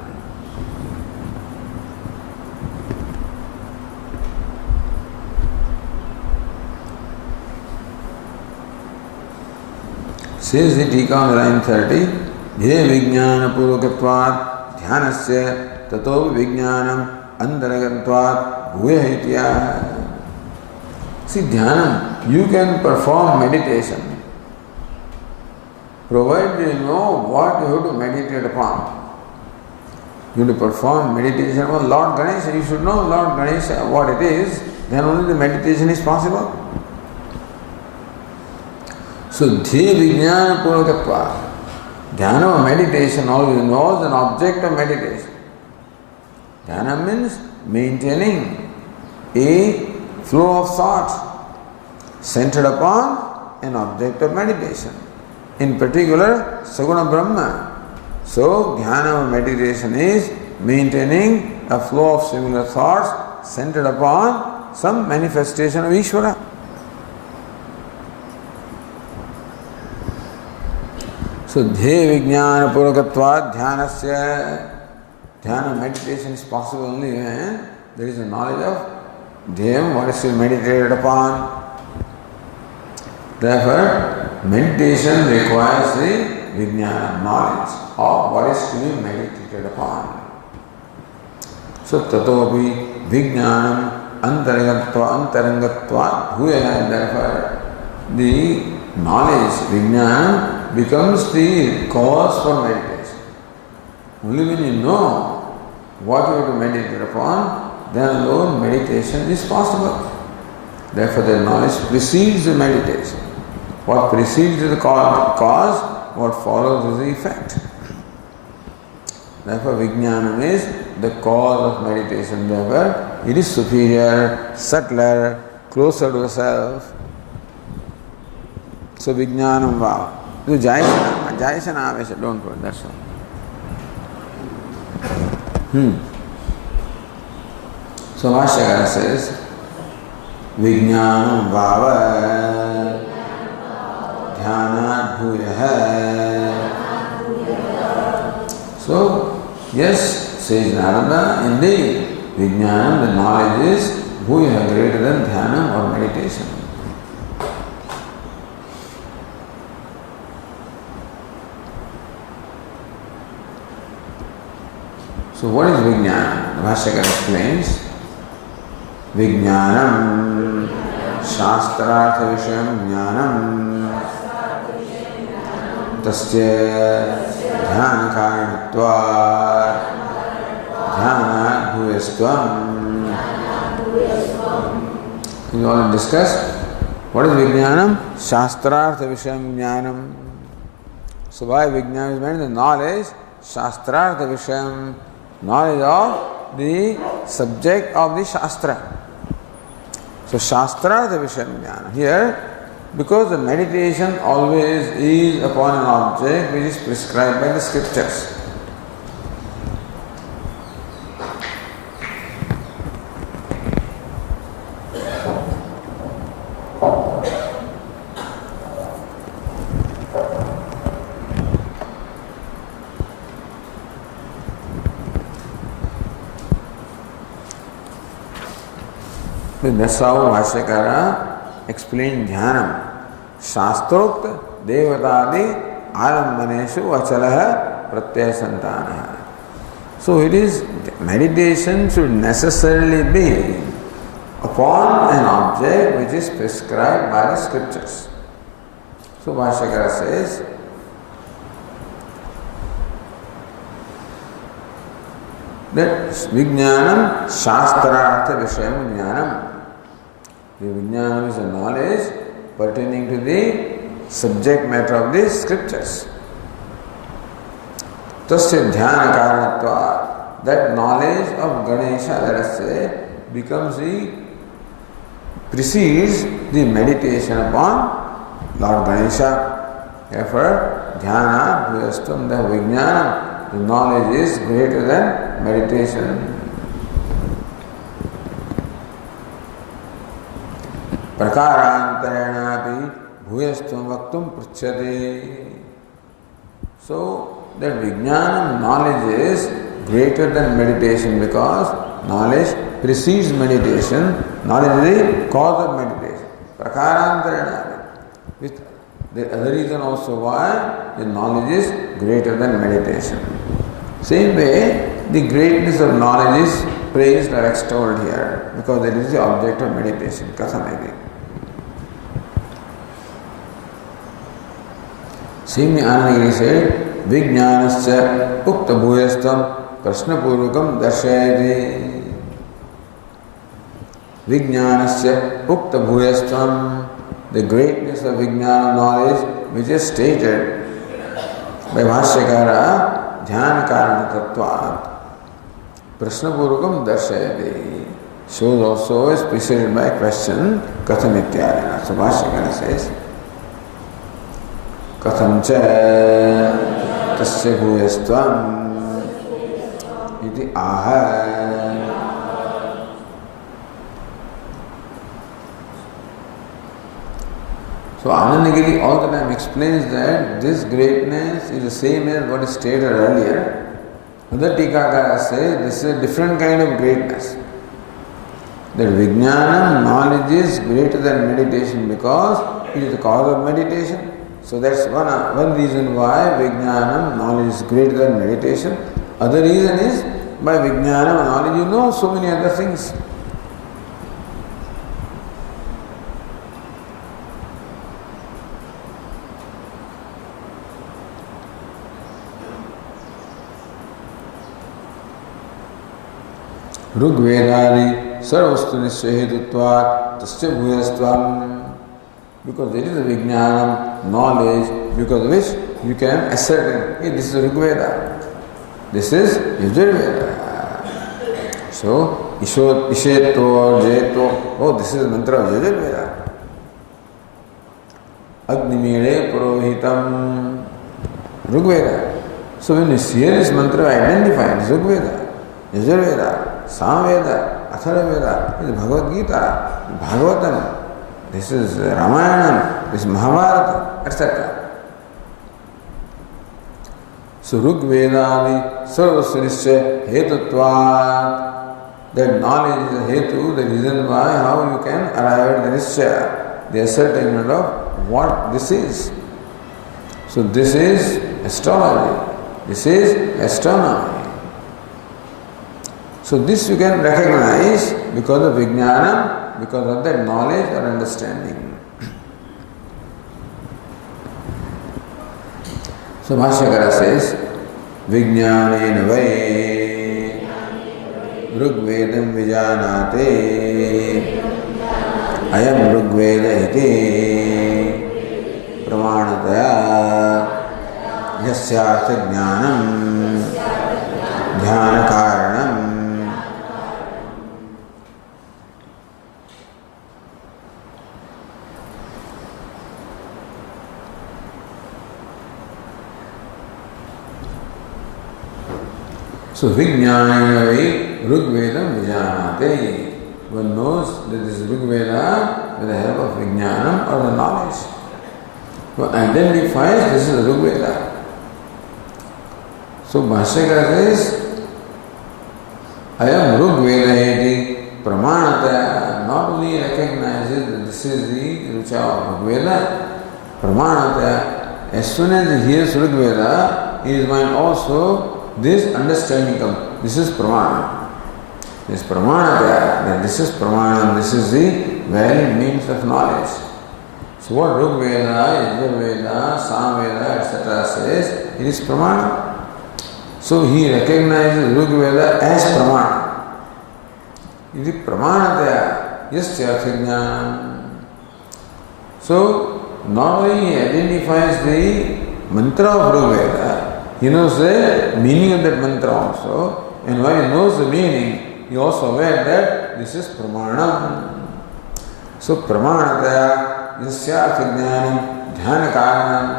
Says the Tika on line 30, Dhye vijnana purvakatvat dhyanasya tato vijnanam antaragantvat bhuya hitya. See, dhyanam, you can perform meditation, provided you know what you have to meditate upon. You have to perform meditation upon Lord Ganesha. You should know Lord Ganesha, what it is, then only the meditation is possible. So, dhya vijnana purvakatva. Dhyana or meditation always knows an object of meditation. Dhyana means maintaining a flow of thought centered upon an object of meditation. In particular, Saguna Brahma. So, dhyana or meditation is maintaining a flow of similar thoughts centered upon some manifestation of Ishvara. So, dhya vijnana purvakatvat dhyanasya. Dhyana meditation is possible only when there is a knowledge of dhyam, what is to be meditated upon. Therefore, meditation requires the vijnana, knowledge of what is to be meditated upon. So, tatopi vijnanam antarangatva bhuya. Therefore, the knowledge, vijnana, becomes the cause for meditation. Only when you know what you have to meditate upon, then alone meditation is possible. Therefore, the knowledge precedes the meditation. What precedes is the cause, what follows is the effect. Therefore, vijnanam is the cause of meditation. Therefore, it is superior, subtler, closer to the self. So, vijnanam va. Do Jayasana Avesha, don't put it, that's all. So Bhashyakara says, Vijnanam Bhava Dhyana Bhuyaha. So, yes, says Narada, indeed, Vijnanam, the knowledge is Bhuyaha, greater than Dhyana or meditation. So what is Vijnana? Bhashyakara explains, Vijnanam Shastrartha Vishayam Jnanam Tasya Dhyana Karanatva Dhyana Bhuyastvam. We already discussed what is Vijnanam? Shastrartha Vishayam Jnanam. So by Vijnana is meant the knowledge, Shastrartha Vishayam, knowledge of the subject of the Shastra. So Shastra, the Vishayam Jnana. Here, because the meditation always is upon an object which is prescribed by the scriptures. That's how Bhashyakara explained Dhyanam. Shastrokta devatadi alambaneshu achalaha pratyaya santanaha. So it is, meditation should necessarily be upon an object which is prescribed by the scriptures. So Bhashyakara says, that Vijnanam Shastrartha Vishayam Jnanam. The Vijnanam is a knowledge pertaining to the subject matter of the scriptures. Tasya dhyana karanatva. That knowledge of Ganesha, let us say, precedes the meditation upon Lord Ganesha. Therefore, dhyana bhuyastam, the vijnana, the knowledge is greater than meditation. Prakarantarenapi bhuyastam vaktum pruchyate. So, that vijnana knowledge is greater than meditation because knowledge precedes meditation, knowledge is the cause of meditation. Prakarantarenapi. With the other reason also why the knowledge is greater than meditation. Same way, the greatness of knowledge is praised or extolled here because it is the object of meditation. Kathamedi. Same way, Anandagiri said, Vijnanasya ukta bhuyastam prashna purvakam darshayati. Vijnanasya ukta bhuyastam, the greatness of vijnana knowledge which is stated by Bhashyakara dhyana karana tattvat prashna purvakam darshayati, shows also is preceded by a question katham ityadina. So Bhashyakara says katham cha tasya bhuyastvam iti aha. So Anandagiri all the time explains that this greatness is the same as what is stated earlier. Other Tikakara say this is a different kind of greatness. That Vijnana knowledge is greater than meditation because it is the cause of meditation. So that's one reason why Vijnana knowledge is greater than meditation. Other reason is by Vijnana knowledge you know so many other things. Rugvedari sarvastu nishyahetutvat tasya bhuyastvam. Because it is a vijnanam, knowledge, because of which you can ascertain, hey, this is Rigveda, this is Yajurveda. So, Isheto, Jeto, oh, this is mantra of Yajurveda. Agnimire Purohitam, Rigveda. So when you hear this mantra, identify it is Rigveda, Yajurveda, Samveda, Atharvaveda, this is Bhagavad Gita, Bhagavatam. This is Ramayana, this is Mahabharata, etc. So Rugvedani sarvasya hetutvat. That knowledge is a hetu, the reason why, how you can arrive at the nishya, the ascertainment of what this is. So this is astrology, this is astronomy. So this you can recognize because of vijnana, because of that knowledge or understanding. So Bhashyakara says, Vijnanena vai Rugvedam vijanate ayam Rugveda iti pramanataya yasyartha jnanam dhyana karanam. So Vijnanavi Rugvedam Vijanate. One knows that this is Rugveda with the help of Vijnanam or the knowledge. One identifies this is Rugveda. So Bhashyakara says, I am Rugveda iti pramanata. Not only recognizes that this is the Rucha of Rugveda, pramanata. As soon as he hears Rugveda, his mind also this understanding comes. This is pramana. This pramana, that this is pramana, this is the valid means of knowledge. So what Rugveda, Yajurveda, Samveda, etc. says, it is pramana. So he recognizes Rugveda as pramana. It is pramanataya, yasyarthajnanam. So not only he identifies the mantra of Rugveda, He knows the meaning of that mantra also, and while he knows the meaning, he also aware that this is pramanam. So pramanataya yasyartha jnanam dhyana karanam.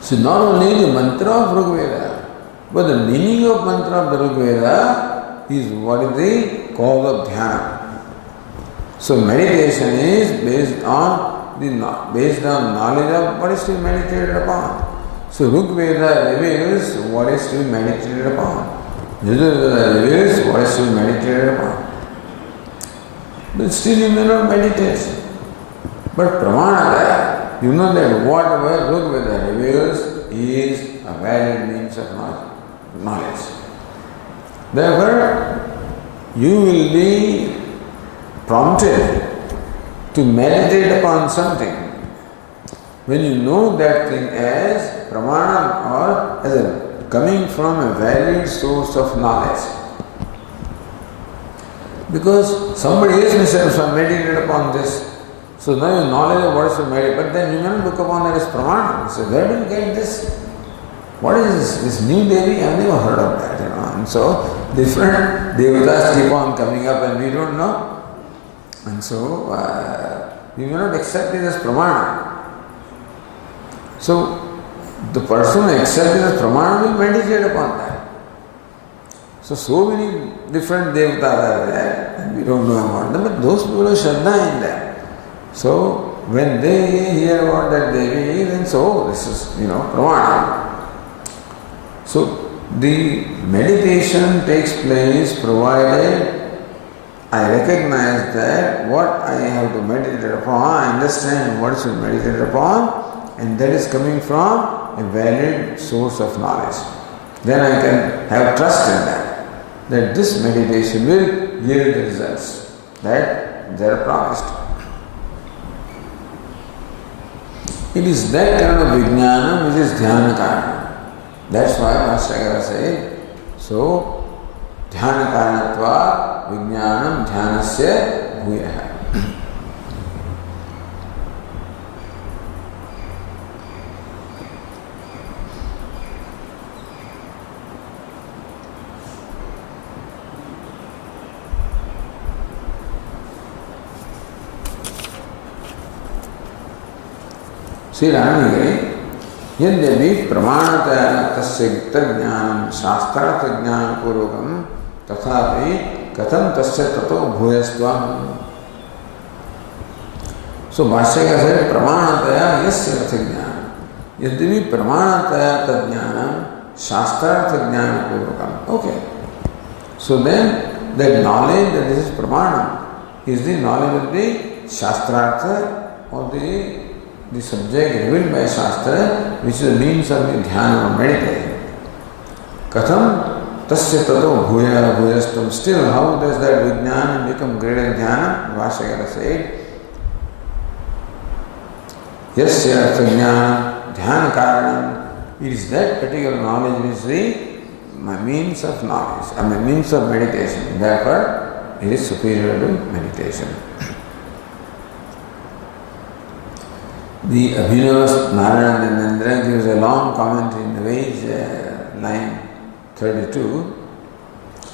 So not only the mantra of Rigveda, but the meaning of mantra of the Rigveda is what is the cause of dhyana. So meditation is based on knowledge of what is to be meditated upon. So Rigveda reveals what is to be meditated upon. Yajurveda reveals what is to be meditated upon. But still you may not meditate. But Pramanataya, you know that whatever Rigveda reveals is a valid means of knowledge. Therefore, you will be prompted to meditate upon something when you know that thing as Pramana or as coming from a valid source of knowledge. Because somebody else may say, so I meditated upon this. So now you knowledge of what is to meditate, but then you may not look upon that as Pramana. So where do you get this? What is this new Devi? I have never heard of that, And so different devatas keep on coming up and we don't know. And so we may not accept it as Pramana. So the person who accepts it as Pramana will meditate upon that. So many different devatas are there and we don't know about them, but those people have Shraddha in them. So when they hear about that Devi, then this is, Pramana. So the meditation takes place provided I recognize that what I have to meditate upon, I understand what is to be meditated upon, and that is coming from a valid source of knowledge. Then I can have trust in that this meditation will yield the results that they are promised. It is that kind of vijnana which is dhyana karana. That's why Bhashyakara said, so dhyana karanatva vijnanam dhyanasya bhuyaha. Sri Rani यद्यपि प्रमाणतया तस्य युक्तज्ञानं शास्त्रार्थज्ञानपूर्वकं तथापि कथं तस्य ततो भूयस्त्वम्. So भाष्यकार said प्रमाणतया यस्य अर्थज्ञानं यद्यपि प्रमाणतया तज्ञानं शास्त्रार्थज्ञानपूर्वकं. Okay. So then that knowledge that this is pramana is the knowledge of the shastrartha or the subject revealed by Shastra, which is the means of the dhyana or meditation. Katham tasya tato bhuya bhuyastam. Still, how does that vijnana become greater dhyana? Bhashyakara said, yasya artha jnana dhyana karanam. It is that particular knowledge which is the means of knowledge, means of meditation. Therefore, it is superior to meditation. The Abhinav Narayanandra gives a long commentary in the Veda, line 32.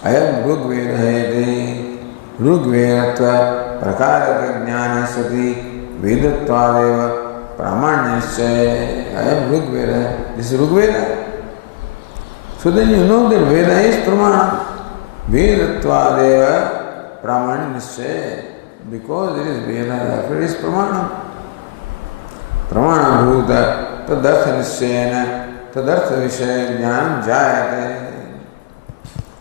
Ayam Rugveda hayate Rugvedatva prakaraka jnana sati vedatvadeva pramanyasya. Ayam Rugveda. This is Rugveda. So then you know that Veda is pramana. Vedatvadeva pramanyasya. Because it is Veda, therefore it is pramana. Pramana tadartha nisyena tadartha vishaya jnanam jayate.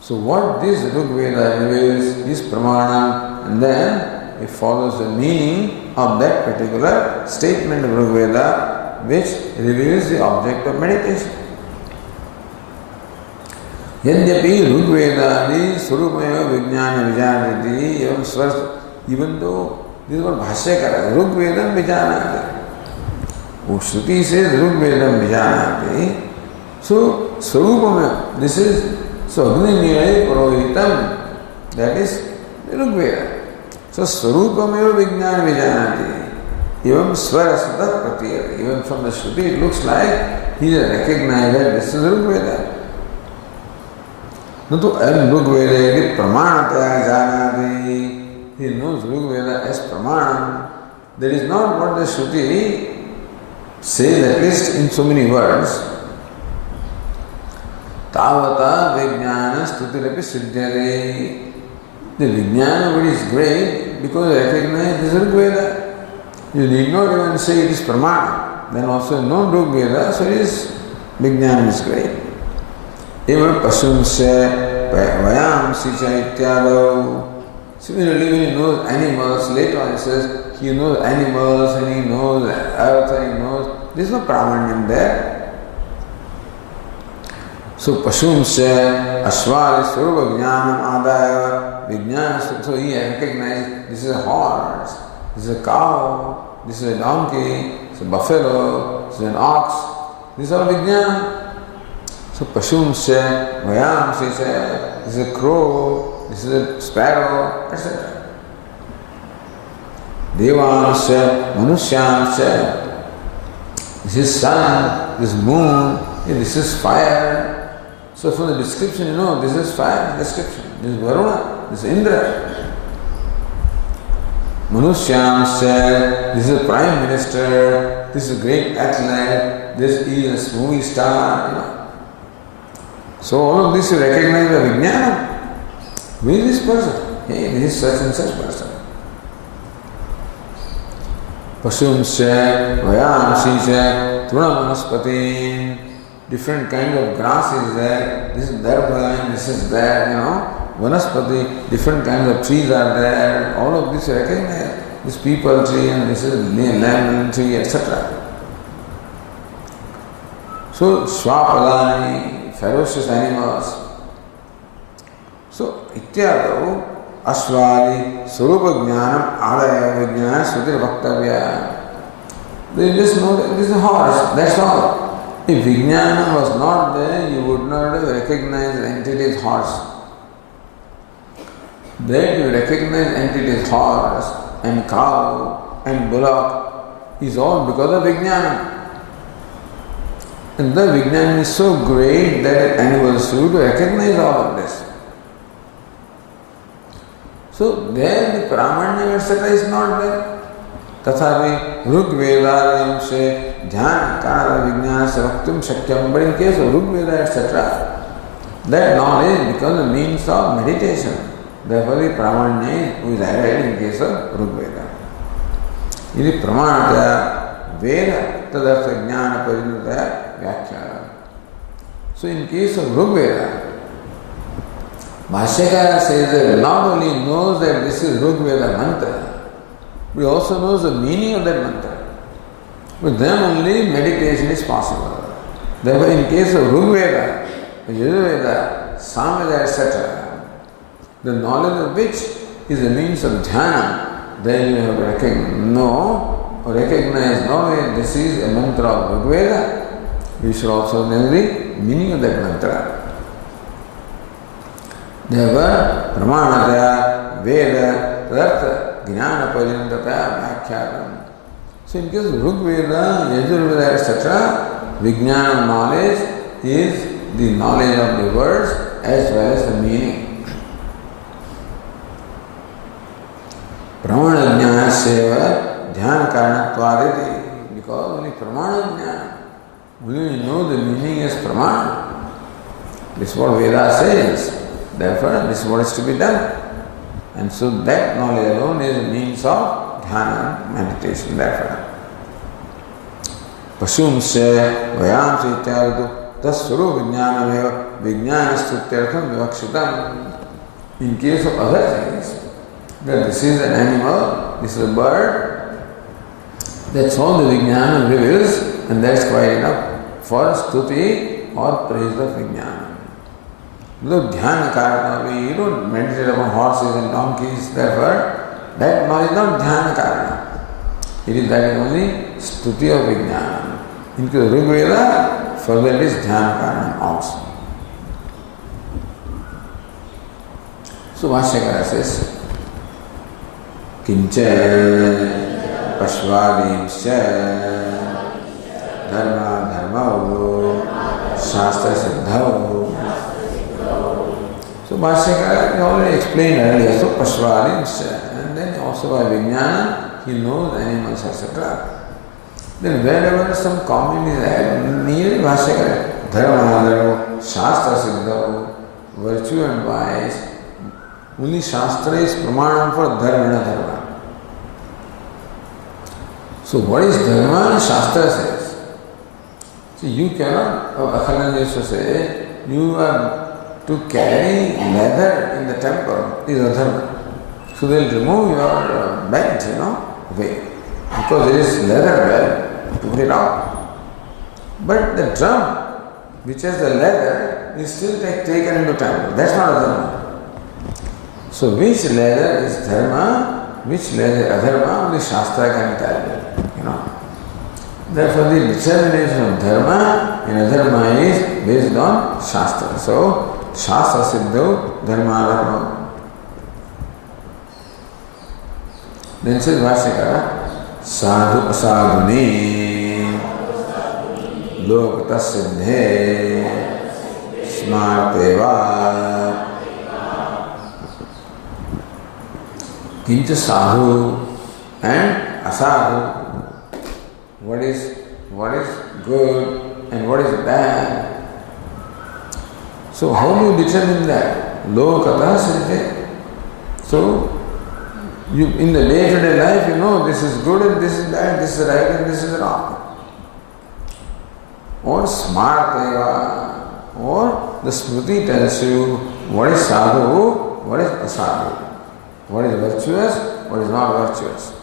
So what this Rigveda reveals is pramana, and then it follows the meaning of that particular statement of Rigveda which reveals the object of meditation. Yadyapi Rigvedadi surupaya vijnana vijanati evam svar. Even though this is what Bhashyakara, Rigvedam vijanati. Shruti says Rigvedam vijanati. So Swarupam, this is Agni Purohitam, that is Rigveda. So Swarupam eva vijnana vijanati. Even Swarasata pratiyati. Even from the Shruti it looks like he recognized that this is Rig Veda. No to Rig Veda pramanataya janati. He knows Rig Veda as pramanam. That is not what the Shruti says, at least in so many words. Tavata vijnana stutirapi siddhyate. The vijnana what is great because I recognize this Rig Veda. You need not even say it is pramana. Then also no Rig Veda, so it is vijnana is great. Eva pasumsya vayamsi cha ityado. Similarly, when he knows animals, later on he says he knows animals and he knows earth and he knows. There is no pramanyam there. So pasumsya ashwari swarupa vijnanam adaya vijnana. So he recognized this is a horse, this is a cow, this is a donkey, this is a buffalo, this is an ox. These are vijnana. So pasumsya vayamsi, this is a crow, this is a sparrow, etc. Devanasya, manushyanasya, this is sun, this is moon, this is fire. So from the description you know this is fire description, this is Varuna, this is Indra. Manushyanasya, this is a prime minister, this is a great athlete, this is a movie star, you know. So all of this you recognize the vijnana. Who is this person? Hey, this is such and such person. Pasumsya, vayamsisya, trunamanaspati. Different kind of grass is there. This is darbha and this is there, you know. Vanaspati, different kinds of trees are there. All of this you recognize. This peepal tree and this is lemon tree, etc. So, swapadani, ferocious animals. So, ityado ashwali swarupa jnanam adaya vijnana srutir vaktavya. They just know that this is a horse, that's all. If vijnana was not there, you would not have recognized the entity as horse. That you recognize entity as horse and cow and bullock is all because of vijnana. And the vijnana is so great that it enables you to recognize all of this. So there the pramanyam etc. is not there. Tathapi Rig Veda se dhyana kana vijnana savaktum shakyam. But in case of Rig Veda etc., that knowledge becomes a means of meditation. Therefore the pramanya is added in case of Rig Veda. Iti pramanataya Veda tadartha jnana parinataya vyakhyana. So in case of Rig Veda, Bhashyakara says that not only knows that this is Rig Veda mantra, but he also knows the meaning of that mantra. With them only meditation is possible. Therefore in case of Rig Veda, Yajurveda, Samveda etc., the knowledge of which is a means of dhyana, then you have to recognize not only this is a mantra of Rig Veda, you should also know the meaning of that mantra. Therefore, pramanataya Veda tadartha jnana parinataya vyakhyātam. So in case of Rig Veda, Yajurveda etc., vijnana knowledge is the knowledge of the words as well as the meaning. Pramana jnana seva dhyana karanatvariti. Because only pramana jnana, only you know the meaning is pramana. This is what Veda says. Therefore, this is what is to be done. And so that knowledge alone is a means of dhyana, meditation. Therefore, pasumsya vayamsi ityādu tasvaru vijnānameva vijnānastutyartham vivakshitam. In case of other things, that this is an animal, this is a bird, that's all the vijnana reveals, and that's quite enough for stuti or praise of vijnana. Look, dhyana karana, you don't meditate upon horses and donkeys, therefore that knowledge is not dhyana karana. It is that only stuti of vijnana. In case of Rig Veda, further it is dhyana karana also. So Bhashyakara says, Kincha Pashvadimsya dharma dharma shastra siddha. So Bhashyakara already explained earlier, so Pashvali, and then also by Vijnana, he knows animals, etc. Then wherever some comment is added, near Bhashyakara, dharma, shastra siddha, virtue and vice, only shastra is pramanam for dharma and dharma. So what is dharma? Shastra says. See, you cannot, Akhalan used to say, you are to carry leather in the temple is a dharma. So they will remove your belt, away. Because there is leather belt, to put it out. But the drum, which has the leather, is still taken into temple. That's not a dharma. So which leather is dharma, which leather is adharma, only Shastra can tell you. Therefore the determination of dharma and adharma is based on Shastra. So Shastra siddho dharma dharma. Then says Bhashyakara, sadhu asadhuni lokata siddhe smarteva kincha sadhu and asadhu. What is good and what is bad? So how do you determine that? Lokata siddhe. So you in the day-to-day life, you know this is good and this is bad, this is right and this is wrong. Or smarteva, or the Smriti tells you what is sadhu, what is asadhu, what is virtuous, what is not virtuous.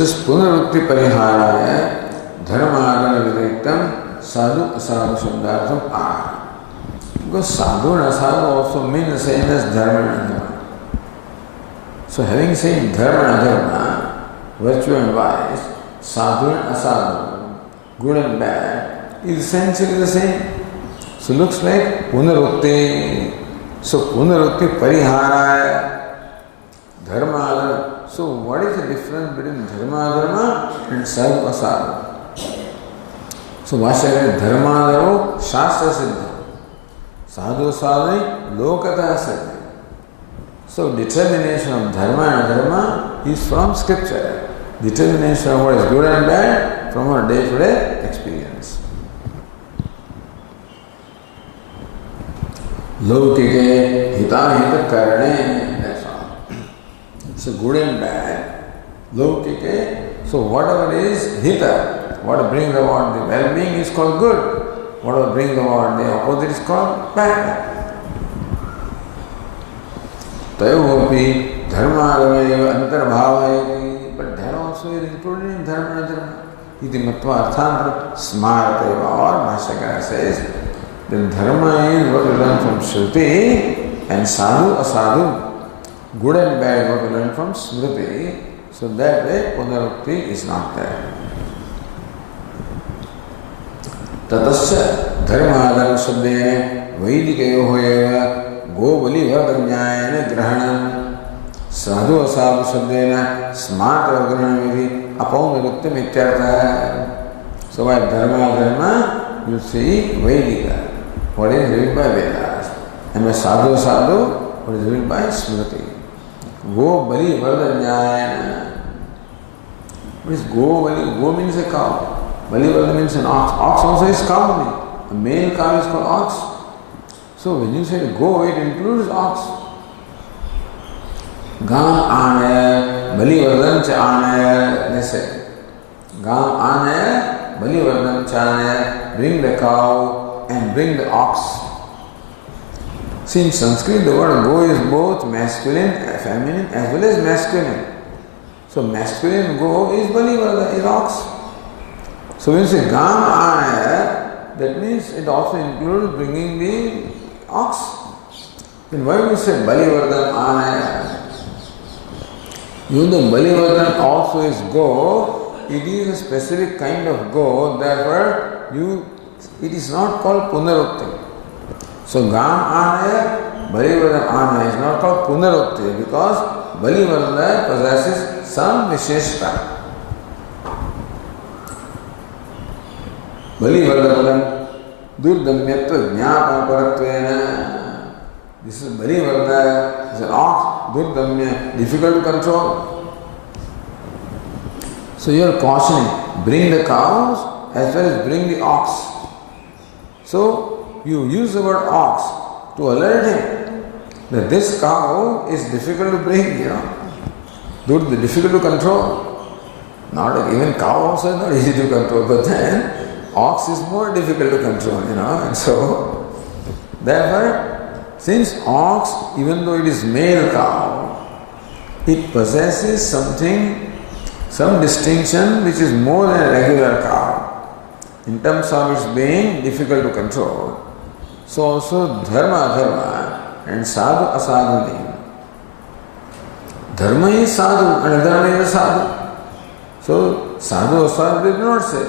Punarukti parihārāya dharmāgana vidriktam sadhu asadhu shabdārtham āha. Because sadhu and asadhu also mean the same as dharma and adharma. So having said dharma and adharma, virtue and vice, sadhu and asadhu, good and bad, is essentially the same. So looks like punarukti. So punarukti parihārāya dharmāgana. So what is the difference between dharma dharma and sadhu asadhu? So Bhashyakara dharma dharma shastra siddha, sadhu asadhu lokata siddha. So determination of dharma and dharma is from scripture. Determination of what is good and bad from our day-to-day experience. Lokike hitahita karane. So good and bad, lokike. So whatever is hita, what brings about the well-being is called good. Whatever brings about the opposite is called bad. Tayogopi dharma antarbhavayati. But that also is included in dharma and dharma. Iti matva arthantra smarteva. Or Bhashyakara says that dharma is what we learn from Shruti and sadhu asadhu. Good and bad what we learn from Smriti, so that way punarukti is not there. Tatasya dharmadharma sabdene vaidikayoho eva govali vardanyayana grahanam sadhu asadhu sabdena smarta grahanam apaunaruktam ityartha. So by dharma you see Vaidika, what is revealed by Vedas, and by sadhu asadhu, what is revealed by Smriti. Go bali vardanyayana. What is go bali? Go means a cow. Bali varda means an ox. Ox also is cow. A male cow is called ox. So when you say go, it includes ox. Gam anaya, bali vardam cha anaya. They say Gam anaya, bali vardam cha anaya. Bring the cow and bring the ox. See, in Sanskrit, the word go is both masculine, feminine, as well as masculine. So, masculine go is bali varda, is ox. So, when you say gam anaya, that means it also includes bringing the ox. Then why do you say bali vardam anaya? Even though bali vardam also is go, it is a specific kind of go, therefore you it is not called Punarukti. So Gam Anaya, Balivardhan Anaya is not called Punarukti because Balivardhan possesses some Visheshta. Balivardhan Durdamyatva Jnapana Paratvena. This is Balivardhan, is an ox, Durdamya, difficult to control. So you are cautioning, bring the cows as well as bring the ox. So you use the word ox to alert him that this cow is difficult to bring, difficult to control. Not even cow also is not easy to control, but then ox is more difficult to control, and so therefore, since ox, even though it is male cow, it possesses some distinction which is more than a regular cow in terms of its being difficult to control. So also dharma, adharma and sadhu, asadhu. Dharma is sadhu and adharma is sadhu. So sadhu, asadhu did not say.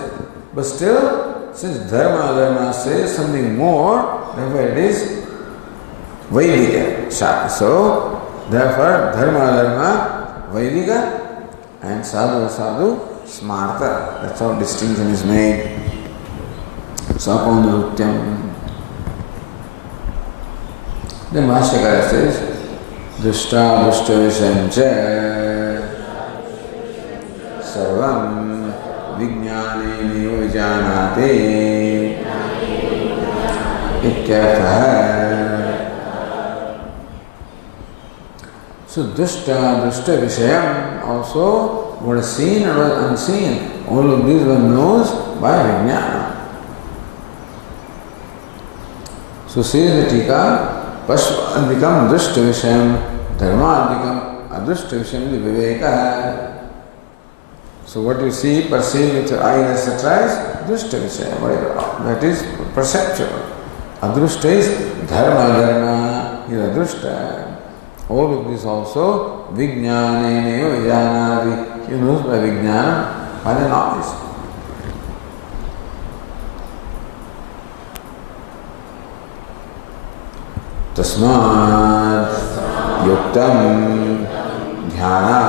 But still, since dharma, adharma says something more, therefore it is Vaidika. So therefore dharma, adharma, Vaidika and sadhu, asadhu, smarta. That's how distinction is made. Saponrutyam. The Bhashyakara says, Dushta dushta vishamcha sarvam vijnaneni vijanati ityartha. So dushta vishayam also, what is seen and what is unseen, all of these one knows by vijnana. So says the Tika, Pashvadikam dushta vishayam, dharmadikam adushta vishayam viveka. So what you see, perceive with your eye, etc. is dushta vishayam, whatever. That is perceptual. Adrushta is dharma, dharma is adrushta. All of this also, vijnanene vijanati. He knows by vijnana, by the knowledge. Tasmat yuktam dhyana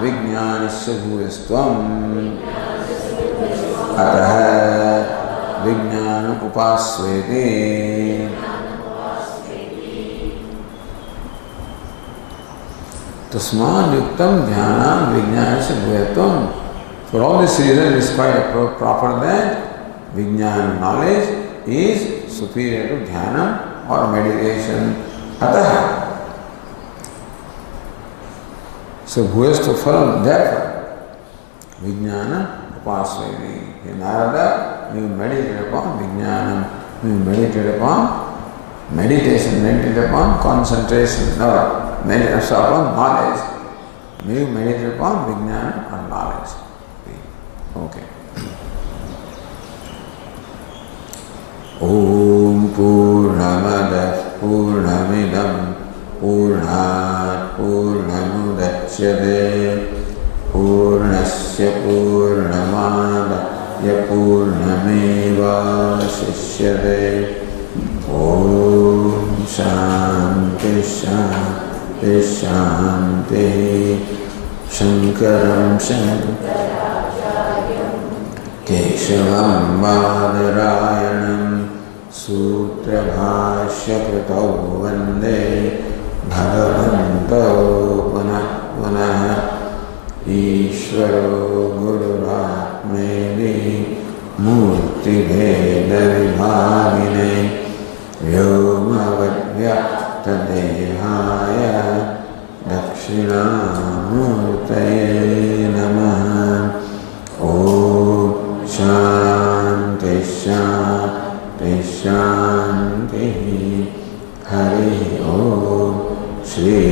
vijnanasya bhuvastvam atah vijnana upasvete. Tasmat yuktam dhyana vijnanasya bhuvastvam. For all this reason, it is quite proper that vijnana knowledge is superior to dhyana or meditation. Atah. So bhuyastu phalam, therefore, vijnana upasvayati. In Narada, you meditate upon vijnana, you meditate upon meditation, meditate upon concentration, no, meditate upon knowledge. You meditate upon vijnana or knowledge. Okay. Om Purnamada Purnamidam Purnat Purnamudachyate Purnasya Purnamada Purnameva Shishyate. Om Shanti Shanti Shanti. Shankaram Shankaracharya Keshavam Vadarayanam Sutra Bhashya Kritau Vande Bhagavanto Punah Punah Ishvaro Guru Atmedi Murti Veda Vibhagine Vyoma Vadyakta Dehaya Dakshinamurtaye Namaha. Om Shanti Shanti Shanti. Hari Om Shri